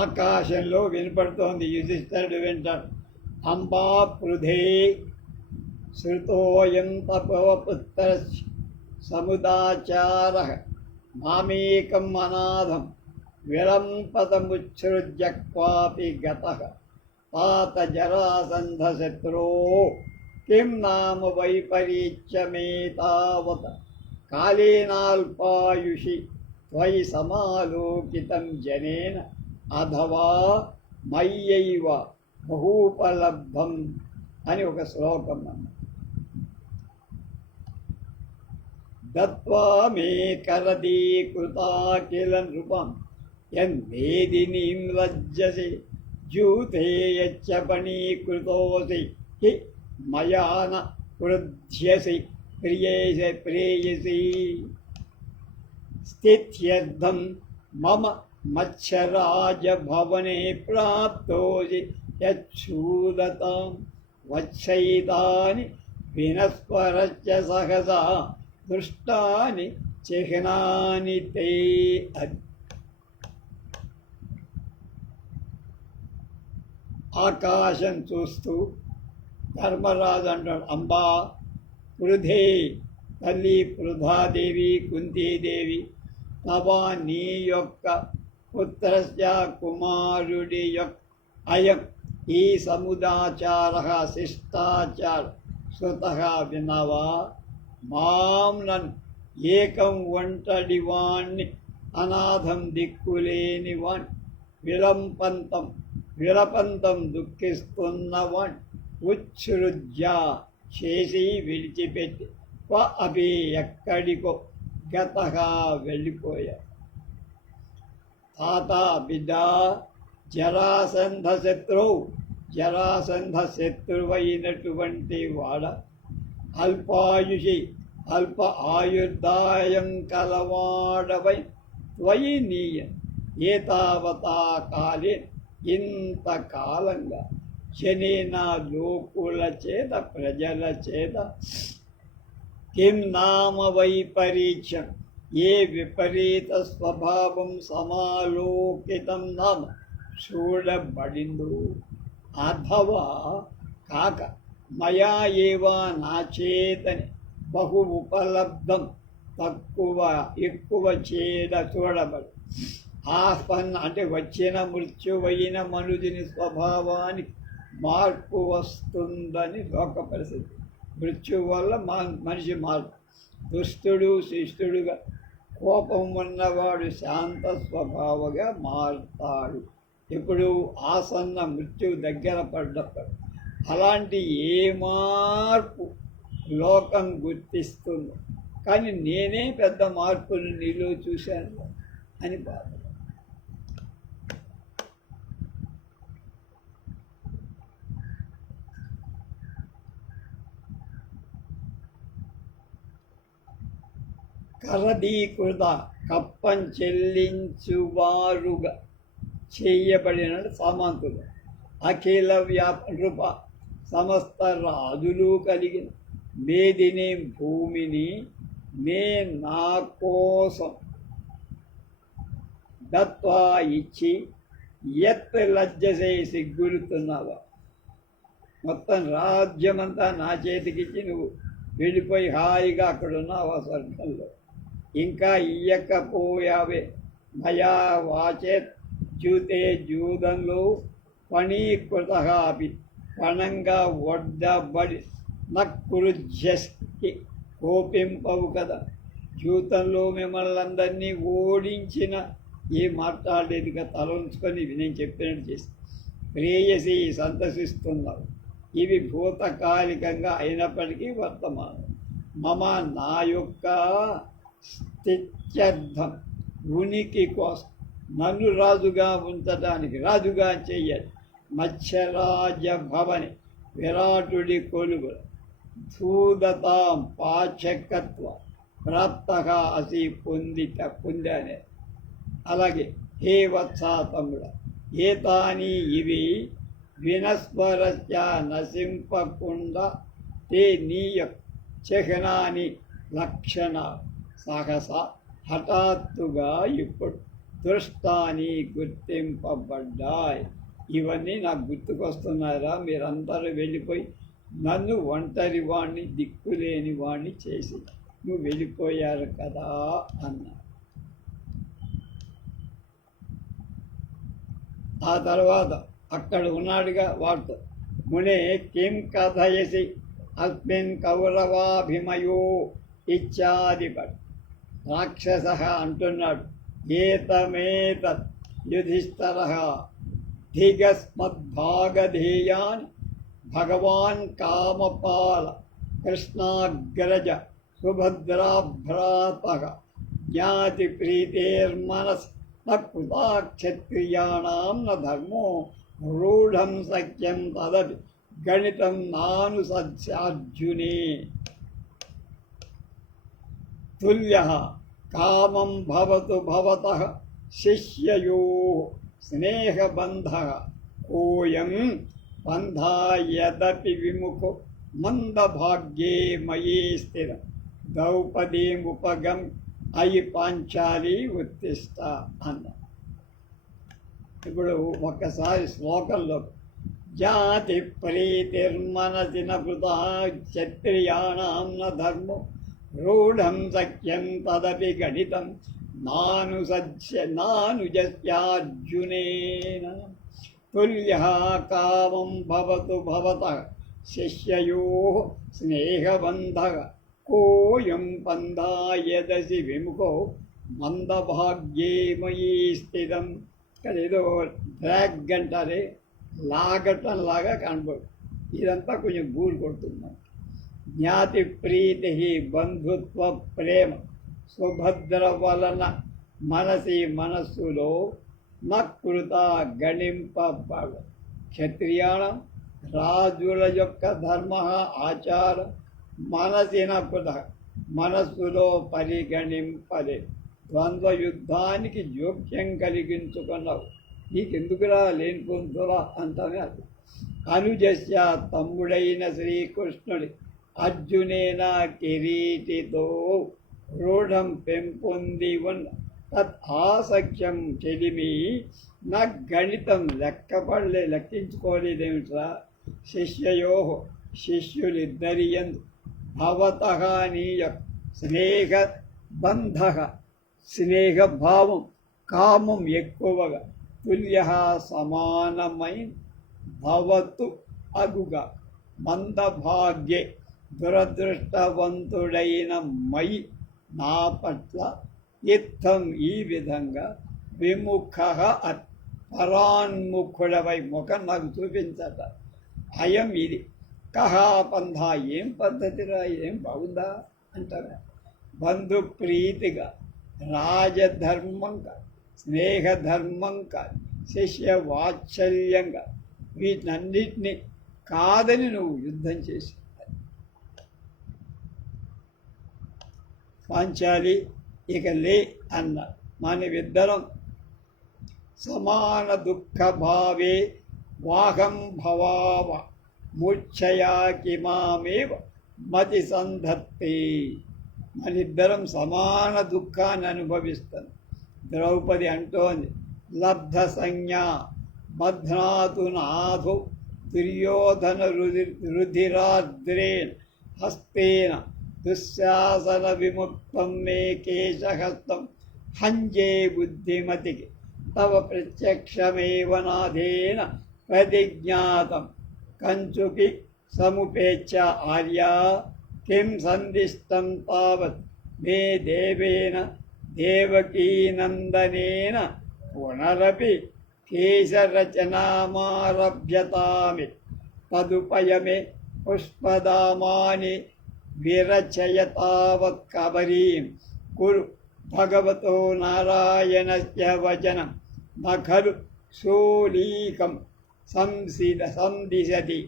ఆకాశంలో వినపడుతోంది. యుధిష్ఠిరుడు వింటాడు. అంబా పృథే శ్రుతోయం తపవపుత్ర సముదాచార మామేకం అనాథం విలంపదముత్సృజ్య క్వాపి గతః తాత జరాసంధశత్రో కిం నామ వైపరీత్యమేతావత కాళేనాల్పాయుషి త్వయి సమాలోకితం జనేన అథవా మయ్యైవ బహూపలబ్ధం అని ఒక శ్లోకం అన్న. దత్వా మే కరదీకృతాఖిల నృపం యన్మేదినీం లజ్జసి జూతేయచ్చ పణీకృతోసి హి మయాన క్రుధ్యసి ప్రేయసి స్థిత్యర్థం మమ మత్స్యరాజభవనే ప్రాప్తోసి యచ్చూదతాం వత్సైతాని వినస్పరచ్చ సహసా దృష్టాని చిహ్నాని తే. ఆకాశం చూస్తూ ధర్మరాజు అంటాడు, అంబా పృథే తల్లి పృథాదేవి కుంతీదేవి తవా నీ యొక్క పుత్రస్య కుమారుడి యొక్క అయం ఈ సముదాచార శిష్టాచార స్వతః వినవా. మాం నన్ను ఏకం ఒంటడివాణ్ణి అనాథం దిక్కులేనివాణ్ణి విలపంతం దుఃఖిస్తున్నవాణ్ణి ఉత్సృజ్య చేసి విడిచిపెట్టి అభి ఎక్కడికో గతగా వెళ్ళిపోయా. తాత బిడ్డ జరాసంధ శత్రువైనటువంటి వాడ అల్పాయుషి అల్ప ఆయుర్దాయం కలవాడవై త్వయి నీయ ఏతావతా కాలే ఇంతకాలంగా శనేన లోకుల చేత ప్రజల చేత కిం నామ వైపరీత్యం ఏ విపరీత స్వభావం సమాలోకితం నామ చూడబడిందో అథవా కాక మయా ఏవా నా చేతని బహు ఉపలబ్ధం ఎక్కువ చూడబడి ఆస్పన్న అంటే వచ్చిన మృత్యువైన మనుజుని స్వభావానికి మార్పు వస్తుందని లోక పరిస్థితి. మృత్యువు వల్ల మనిషి మార్పు. దుష్టుడు శిష్టుడుగా, కోపం ఉన్నవాడు శాంత స్వభావగా మారుతాడు. ఇప్పుడు ఆసన్న మృత్యువు దగ్గర పడ్డప్పుడు అలాంటి ఏ మార్పు లోకం గుర్తిస్తుందో కానీ నేనే పెద్ద మార్పును నీలో చూశాను అని బాధ. కరదీకృత కప్పం చెల్లించువారుగా చేయబడిన సామంతులు అఖిల నృప సమస్త రాజులు కలిగిన మేదిని భూమిని నే నా కోసం దత్వా ఇచ్చి లజ్జసే సిగ్గులుతున్నావా? మొత్తం రాజ్యమంతా నా చేతికిచ్చి నువ్వు వెళ్ళిపోయి హాయిగా అక్కడ ఉన్నావా స్వర్గంలో? ఇంకా ఇయ్యకపోయావే. మయా వాచేత్ జూతే జూదంలో పణీకృత అపి పణంగా వడ్డబడి నక్కురుజ్యస్కి కోపింపవు కదా. జూతంలో మిమ్మల్ని అందరినీ ఓడించిన ఏం మాట్లాడేదిగా తల ఉంచుకొని నేను చెప్పినట్టు చేసి ప్రేయసి సంతసిస్తున్నావు. ఇవి భూతకాలికంగా అయినప్పటికీ వర్తమానం. మమ నా యొక్క స్థిత్యర్థం ఉనికి కోసం నన్ను రాజుగా ఉంచడానికి రాజుగా చెయ్యాలి. మత్స్యరాజ భవని విరాటుడి కొలుగు ధూదతాం పాచకత్వ ప్రాప్తగా అసి పొందానే. అలాగే హే వత్సా తమ్ముడ, ఏతాని ఇవి వినస్వరస్య నశింపకుండా తే నీయ చిహ్నాని లక్షణ సాహస హఠాత్తుగా ఇప్పుడు దృష్టాన్ని గుర్తింపబడ్డాయి. ఇవన్నీ నాకు గుర్తుకొస్తున్నారా? మీరందరూ వెళ్ళిపోయి నన్ను ఒంటరి వాణ్ణి దిక్కులేని వాణ్ణి చేసి నువ్వు వెళ్ళిపోయారు కదా అన్నా. ఆ తర్వాత అక్కడ ఉన్నాడుగా వార్త మునే కిం కథయసి అస్మిన్ కౌరవాభిమయో ఇత్యాది రాక్షస అంటున్నాడు. ఏతమేతత్ యుధిష్ఠర ధిగస్మద్భాగధేయాన్ భగవాన్ కామపాల కృష్ణాగ్రజ సుభద్రాభ్రాత జ్ఞాతి ప్రీతేర్మనస్ న కృతా క్షత్రియాణం న ధర్మో రూఢం సఖ్యం తదపి గణితం నాను సత్యార్జునే. తుల్యః కామం భవతు భవతః శిష్యయోః స్నేహబంధః కోయం బంధా యదపి విముఖో మందభాగ్యే మయీ స్థిరం ద్రౌపదీముపగం అయి పాంచాలి ఉత్తిష్ట అన్న. ఇప్పుడు ఒక్కసారి శ్లోకంలో జాతి ప్రీతిర్మనసి నృత క్షత్రియాణం న ధర్మో రూఢం సఖ్యం తదపి గణితం నానుజస్యార్జునేన. తుల్యః కామం భవతు భవతః శిష్యయోః స్నేహబంధః కోయం పంథా యదసి విముఖో మందభాగ్యే మయీ స్థితం. ఇక్కడ ఏదో డ్రాగ్ అంటారే, లాగటం లాగా కనబడు. ఇదంతా కొంచెం గూరు కొడుతున్నాం. జ్ఞాతి ప్రీతి బంధుత్వ ప్రేమ సుభద్ర వలన మనస్సులో నకృత గణింపబడ. క్షత్రియాణం రాజుల యొక్క ధర్మ ఆచారం మనసిన కృత మనస్సులో పరిగణింపలే. ద్వంద్వ యుద్ధానికి జోక్యం కలిగించుకున్నావు. నీకెందుకురా లేనిపోతురా అంటానే. అది అనుజస్య తమ్ముడైన శ్రీకృష్ణుడి అర్జునేన కిరీటితో రూఢం పెంపొంది ఉన్న తత్ ఆసఖ్యం చెలిమి నా గణితం లెక్కించుకోలేదేమిట్రా. శిష్యయో శిష్యులిద్దరి యందు భవతః నీయ స్నేహబంధ స్నేహభావం కామం ఎక్కువగా తుల్య సమానమైన భవతు అగుగా మందభాగ్యే దురదృష్టవంతుడైన మయి నా పట్ల ఇత్తం ఈ విధంగా విముఖ పరాన్ముఖుడవై ముఖం నాకు చూపించట. అయం ఇది కహా పంథ, ఏం పద్ధతిరా, ఏం బాగుందా అంటారా. బంధుప్రీతిగా, రాజధర్మంగా, స్నేహధర్మంగా, శిష్య వాత్సల్యంగా వీటన్నిటినీ కాదని నువ్వు యుద్ధం చేసి పాంచాలి ఇక లే అన్న. మనమిద్దరం సమాన దుఃఖ భావే వాహం భవావ మూర్ఛయా కిమామేవ మతి సంధత్తే. మనిద్దరం సమాన దుఃఖాన్ని అనుభవిస్తాం. ద్రౌపది అంటోంది, లబ్ధ సంజ్ఞ మధ్నాతు నాథు దుర్యోధన రుధిరాద్రేణ హస్తేన దుశ్శాసన విముక్తం మే కేశహస్తం హంజే బుద్ధిమతికి తవ ప్రత్యక్షమేవ నాథేన ప్రతిజ్ఞాతం కంచుకి సముపేచ్ఛ ఆర్యా కిం సందిష్టం తావత్ మే దేవేన దేవకీనందనేన పునరపి కేశరచనామారభ్యతామి తదుపయమే పుష్పదామాని విరచయతావత్ కబరీం కురు భగవతో నారాయణస్య వచనం నఖలు శూలీకం సందిశతి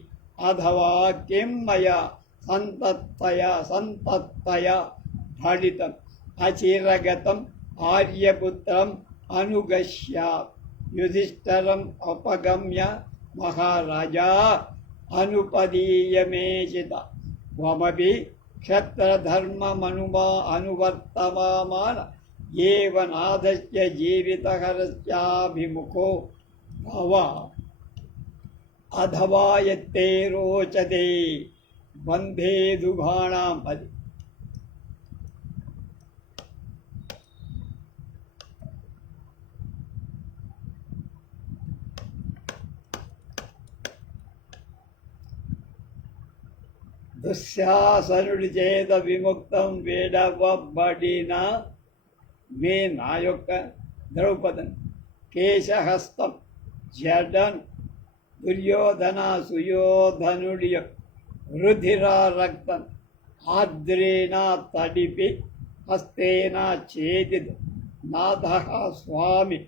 అథవా కిం మయా సంతత్తయా ఫలితం అచిరగతం ఆర్యపుత్రం అనుగశ్య. యుధిష్ఠిరం అపగమ్య మహారాజా అనుపదీయమేచిత త్వమపి క్షత్రధర్మమనువర్తమాన ఏవ నాథస్య జీవితహరస్యాభిముఖో భవ అథవా యత్తే రోచతే బంధేదుఘాణాం. అది దుశ్శాసనుడి చేత విముక్తం వేడవబడిన మే నా యొక్క ద్రౌపదం కేశహస్తం జడన్ దుర్యోధన సుయోధనుడి యొక్క రుధిరా రక్తం ఆద్రేణ తడిపి హస్తేన చేతి నాథ స్వామి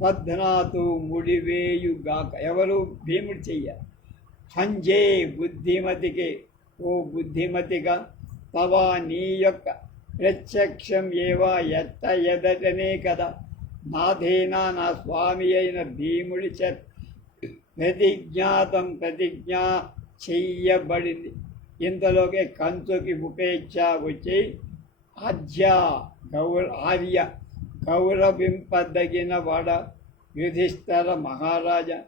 బధ్నాతు ముడివేయుగాక. ఎవరు? భీముడు చెయ్యాలి. హంజే బుద్ధిమతికి, ఓ బుద్ధిమతిగా, తవ నీ యొక్క ప్రత్యక్షం ఏవా ఎట్ట ఎదటనే కదా నాథేనా నా స్వామి అయిన భీముడి చేత ప్రతిజ్ఞ చెయ్యబడింది. ఇంతలోకి కంచుకి ఉపేక్ష వచ్చి ఆర్య గౌరవింపదగిన వాడ యుధిష్ఠిర మహారాజా,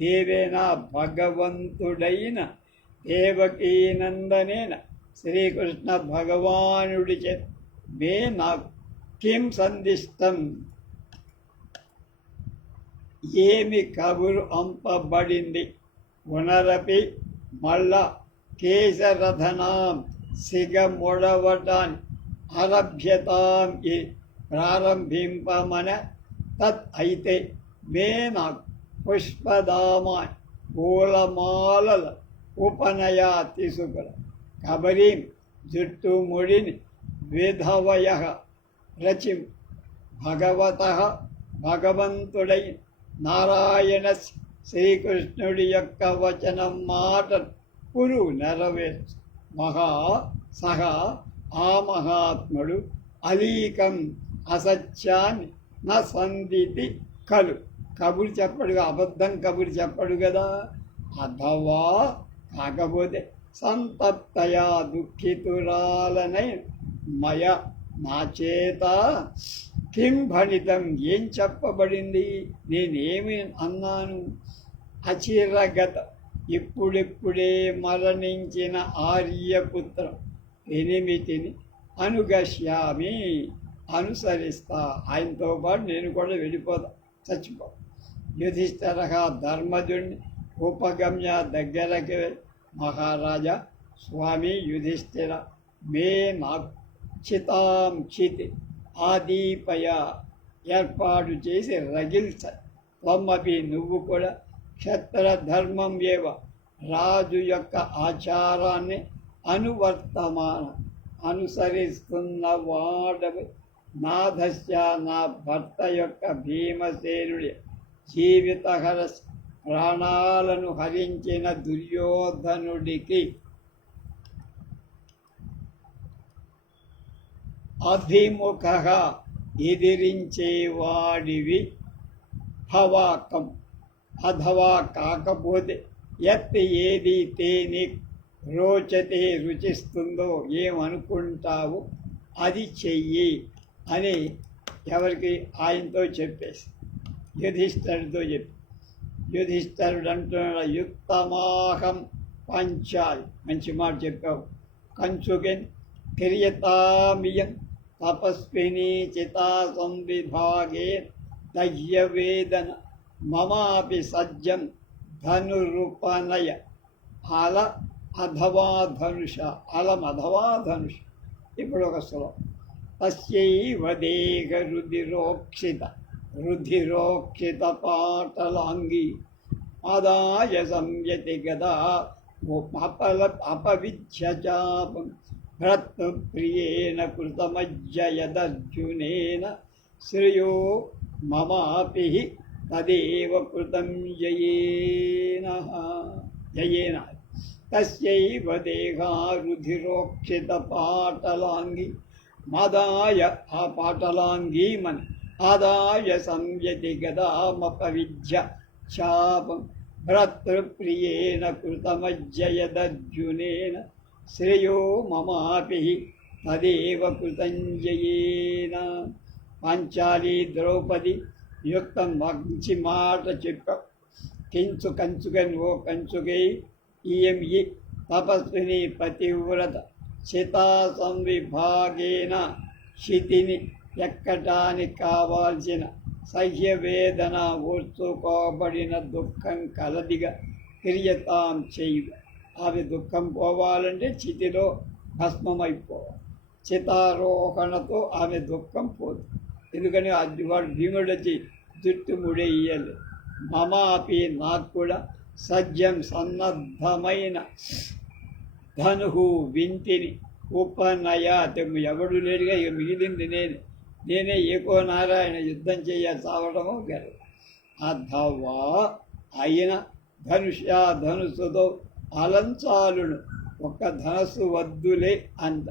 దేవేన భగవంతుడైన దేవకీనందనేన శ్రీకృష్ణ భగవానుడి చే మే నాకు కిం సందిష్టం, ఏమి కబురు అంపబడింది. పునరపి మళ్ళా కేశరథనాం సిగముడవటాన్ని ఆరభ్యతాం ప్రారంభింపమన. తత్ అయితే మే నాకు పుష్పదామాన్ పూలమాలల ఉపనయా తీసుకుర కబరీం జుట్టు ముడిని విధవయ రచిం భగవత భగవంతుడై నారాయణ శ్రీకృష్ణుడి యొక్క వచనం మాట పురు నెరవేర్చు. సహా ఆ మహాత్ముడు అలీకం అసత్యాన్ని నా సందితి కలు. కబురు చెప్పడుగా, అబద్ధం కబురు చెప్పడు కదా. అథవా కాకపోతే సంతప్తయా దుఃఖితురాలనై మయ నా చేత కిం భణితం ఏం చెప్పబడింది, నేనేమి అన్నాను. అచిరగత ఇప్పుడిప్పుడే మరణించిన ఆర్యపుత్రం ఎనిమితిని అనుగశ్యామి అనుసరిస్తా. ఆయనతో పాటు నేను కూడా వెళ్ళిపోతా, చచ్చిపో. యుధిష్ఠిర ధర్మజుడిని ఉపగమ్య దగ్గరకి మహారాజా స్వామి యుధిష్ఠిర మే నాకు చితాం చితి ఆదీపయ ఏర్పాటు చేసి రగిల్చ. త్వమపి నువ్వు కూడా క్షత్రధర్మం ఏవ రాజు యొక్క ఆచారాన్ని అనువర్తమాన అనుసరిస్తున్న వాడవి నాథస్య నా భర్త యొక్క భీమసేనుడి జీవితహర ప్రాణాలను హరించిన దుర్యోధనుడికి అభిముఖగా ఎదిరించేవాడివి భవాకం. అథవా కాకపోతే ఎత్ ఏది తేని రోచతే రుచిస్తుందో ఏమనుకుంటావు అది చెయ్యి అని ఎవరికి ఆయనతో చెప్పేసి యుధిష్ఠరుడితో చెప్పి యుధిష్ఠరుడు అంటున్నాడు, యుక్తమాహం పంచాలి. మంచి మాట చెప్పావు. కంచుకెన్ క్రియతామియం తపస్విని చితా సంవిభాగే దహ్యవేదన మమాపి సజ్జం ధనురుపనయ అల అధవా ధనుష అలం అధవా ధనుష. ఇప్పుడు ఒక శ్లోకం. తస్యైవ దేహ రుధిరోక్షిత పాటలాంగి ఆదాయ సంయతి గదా అపవిధ్య చాపం భ్రతృప్రియేణ కృతమజ్జయదర్జునేన శ్రేయో మమాపి తదేవ కృతం జయేన. తస్యైవ దేహా రుధిరోక్షిత పాటలాంగి మాదాయ ఆ పాటలాంగీమని ఆదాయ సంయతి గదామపవిధ్య శాపం భ్రతృప్రియేణ కృతమజ్జయదర్జునేన శ్రేయో మమాపి తదేవ కృతం జయేన. పాంచాలి ద్రౌపది యుక్తం మంచి మాట చెప్పావు. కంచుకని ఓ కంచుకై ఇయం ఇ తపస్విని పతివ్రత చితా సంవిభాగేన శితిని ఎక్కటానికి కావాల్సిన సహ్యవేదన ఓర్చుకోబడిన దుఃఖం కలదిగా క్రియతాం చేయు. ఆమె దుఃఖం పోవాలంటే చితిలో భస్మమైపోవాలి. చితారోహణతో ఆమె దుఃఖం పోదు. ఎందుకని వాడు భీముడు వచ్చి జుట్టు ముడేయాలి. మమాపి నాకు కూడా సజ్జం సన్నద్ధమైన ధనుహు వింతిని ఉపనయాతి ఎవడు లేడుగా ఇక మిగిలింది నేనే ఏకో నారాయణ యుద్ధం చేయాలి చావడము గారు. అథవా అయిన ధనుసుతో అలంచాలును ఒక్క ధనస్సు వద్దులే అంట.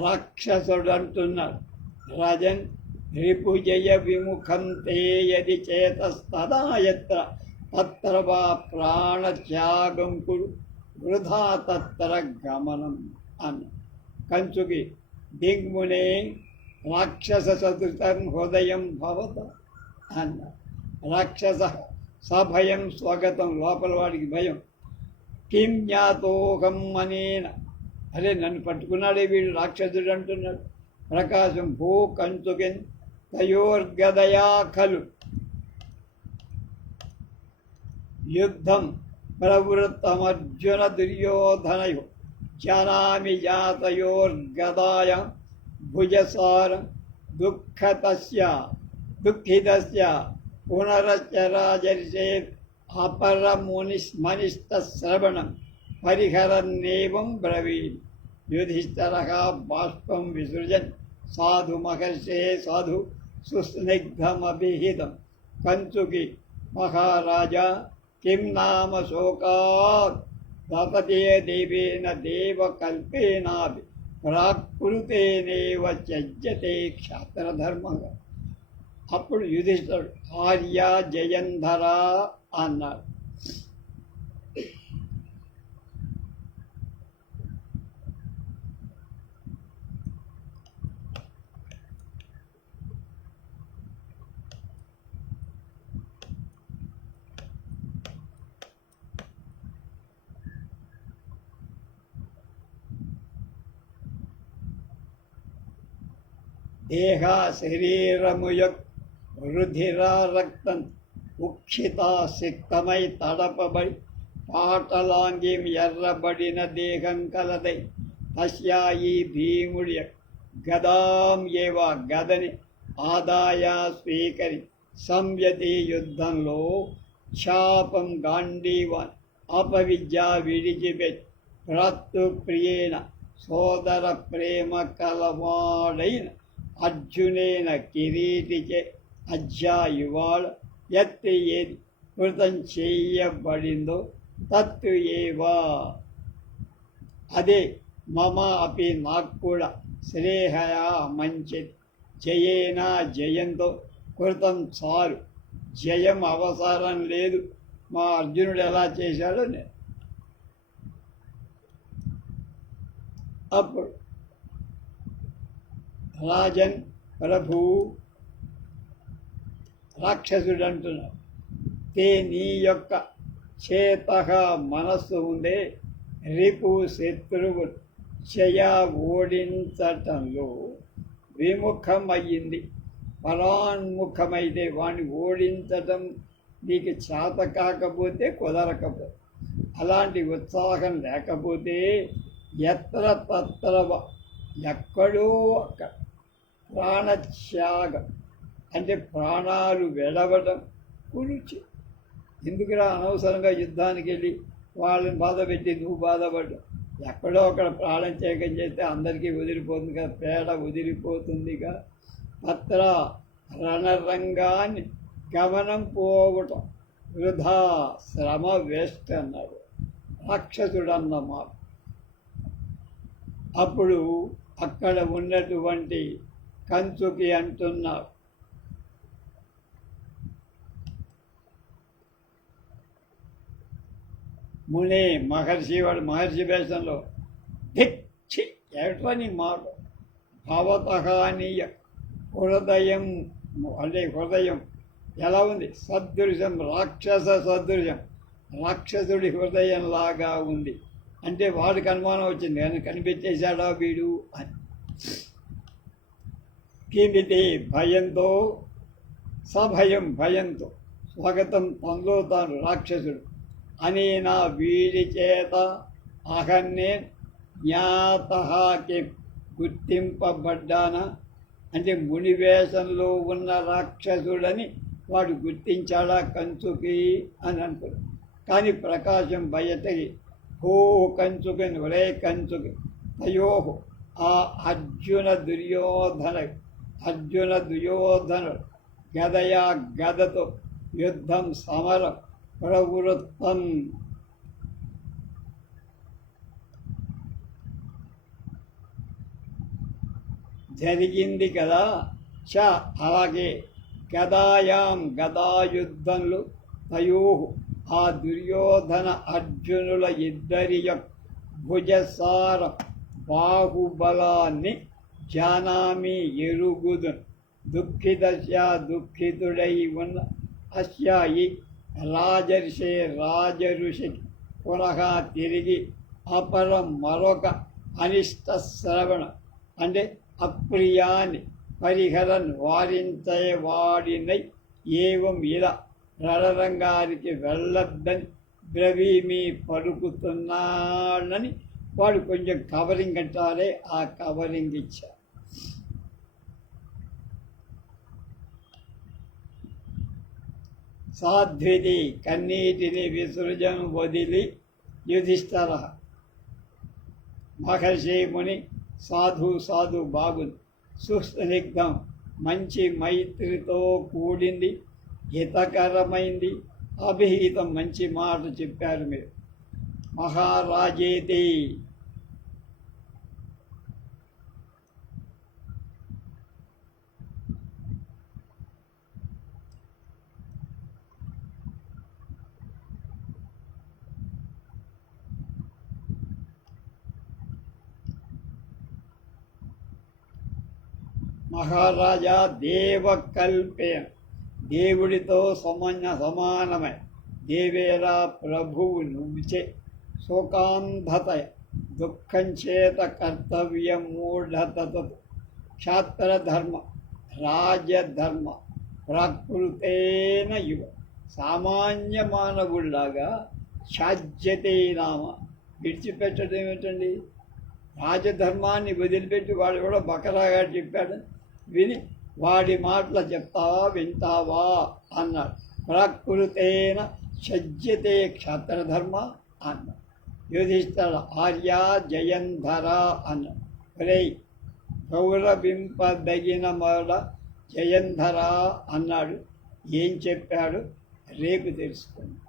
రాక్షసుడు అంటున్నాడు, రాజన్ రిపుజయ విముఖం తే యది చేతస్తదా యత్ర తత్ర వా ప్రాణత్యాగం కురు వృధా తత్ర గమనం అన్న. కంచుకి దిగ్మునే రాక్షస సదృశం హృదయం భవత అన్న. రాక్షస సభయం స్వగతం, లోపల వాడికి భయం. కిం జ్ఞాతోహం అనేన, అరే నన్ను పట్టుకున్నాడే వీడు రాక్షసుడు అంటున్నాడు. ప్రకాశం భూ కంచుకెన్ తయోర్గదయా ఖలు యుద్ధం ప్రవృత్తమర్జున దుర్యోధనయో జానామి జాతయోర్గదాయ భుజసారం దుఃఖితస్య పునరచరాజరిషే అపరమునిశ్రవణం పరిహరన్నేవం బ్రవీత్. యుధిష్ఠిరః బాష్పం విసృజన్ సాధు మహర్షే సాధు సుస్నిగ్ధమభిహితం. కంచుకి మహారాజా కిం నామ శోకాత్ దపతే దేవేన దేవకల్పేనాపి ప్రాకృతేనేవ త్యజ్యతే క్షాత్రధర్మంగా. అప్పుడు యుధిష్ఠిరుడు ఆర్య జయంధర అన్నాడు. దేహ శరీరము యొక్క రుధిరా రక్తం ఉక్షితా సిక్తమై తడపబడి పాటలాంగిం ఎర్రబడిన దేహం కలదై తస్యా ఈ భీముడి గదాం ఏవ గదని ఆదాయ స్వీకరి సంయతి యుద్ధంలో శాపం గాంధీవాన్ అపవిద్య విడిచిపెట్టి భ్రాతృ ప్రియేణ సోదర ప్రేమ కలవాడైన అర్జునేన కిరీటిచే అజ్జా ఇవాళ ఎత్తి ఏది కృతం చేయబడిందో తత్తు ఏవా అదే మమ అపి నాకు కూడా శ్రేహయ మంచిది జయేనా జయంతో కృతం చాలు జయం అవసరం లేదు మా అర్జునుడు ఎలా చేశాడో నేను అప్పుడు రాజన్ ప్రభు రాక్షసుడు అంటున్నాడు తే నీ యొక్క చేత మనస్సు ఉందే రిపు శత్రువు చయ ఓడించటంలో విముఖమయ్యింది పరాన్ముఖమైతే వాడిని ఓడించటం నీకు చేత కాకపోతే కుదరకపోతే అలాంటి ఉత్సాహం లేకపోతే ఎత్ర తత్రవ ఎక్కడో అక్కడ ప్రాణత్యాగం అంటే ప్రాణాలు వెడవడం కురుచి ఎందుకురా అనవసరంగా యుద్ధానికి వెళ్ళి వాళ్ళని బాధపెట్టి నువ్వు బాధపడ్డావు ఎక్కడో అక్కడ ప్రాణం త్యాగం చేస్తే అందరికీ వదిలిపోతుంది కదా పేడ వదిలిపోతుందిగా అత్ర రణరంగాన్ని గమనం పోవటం వృధా శ్రమ వేస్ట్ అన్నాడు రాక్షసుడు అన్నమాట. అప్పుడు అక్కడ ఉన్నటువంటి కంచుకి అంటున్నారు మునే మహర్షి వాడు మహర్షి వేషంలో దిచ్చి ఏమిట్రా నీ మాట భవతహానీయ హృదయం అంటే హృదయం ఎలా ఉంది సదృశం రాక్షస సదృశం రాక్షసుడి హృదయంలాగా ఉంది అంటే వాడికి అనుమానం వచ్చింది కానీ కనిపెట్టేశాడా వీడు అని కిమితి భయంతో భయంతో స్వాగతం తనలో తాను రాక్షసుడు అనేనా వీడి చేత అహన్నే జ్ఞాతకి గుర్తింపబడ్డానా అంటే మునివేషంలో ఉన్న రాక్షసుడని వాడు గుర్తించాడా కంచుకి అని అంటారు. కానీ ప్రకాశం బయటకి హో కంచుకి ఒరే కంచుకి అయ్యో ఆ అర్జున దుర్యోధనుడు గదయా గదతో యుద్ధం సమరం ప్రవృత్తం జరిగింది కదా చ అలాగే గదాయాం గదాయుద్ధంలో తయో ఆ దుర్యోధన అర్జునుల ఇద్దరి యొక్క భుజసార బాహుబలాన్ని జానామి ఎరుగుదు దుఃఖితుడై ఉన్న అస్యాయి రాజఋషికి పునః తిరిగి అపరం మరొక అనిష్ట శ్రవణ అంటే అప్రియాన్ని పరిహరన్ వారించేవాడినై ఏవం ఇలా రణరంగానికి వెళ్ళొద్దని బ్రవీమి పలుకుతున్నాడని వాడు కొంచెం కవరింగ్ అంటారే ఆ కవరింగ్ ఇచ్చారు. సాధ్వితి కన్నీటిని విసృజను వదిలి యుధిష్ఠర మహర్షి ముని సాధు బాగుంది సుస్నిగ్ధం మంచి మైత్రితో కూడింది హితకరమైంది అభిహితం మంచి మాట చెప్పారు మీరు మహారాజేతి మహారాజా దేవకల్పేన దేవుడితో సమానమై దేవేరా ప్రభువు నువ్వుచే శోకాంధతయ దుఃఖం చేత కర్తవ్యం మూఢతతో క్షాత్రధర్మ రాజధర్మ ప్రకృతేన యువ సామాన్య మానవుడిలాగా ఛాజ్యతే నామ విడిచిపెట్టడం ఏమిటండి రాజధర్మాన్ని వదిలిపెట్టి వాడు కూడా బకరాగా చెప్పాడు విని వాడి మాటలు చెప్తావా వింటావా అన్నాడు. ప్రాకృతేన సజ్జతే క్షాత్రధర్మ అన్న. యుధిష్ఠిర ఆర్య జయంధర అన్న. ఒరే గౌరవింపదగిన మరల జయంధర అన్నాడు. ఏం చెప్పాడు రేపు తెలుసుకోండి.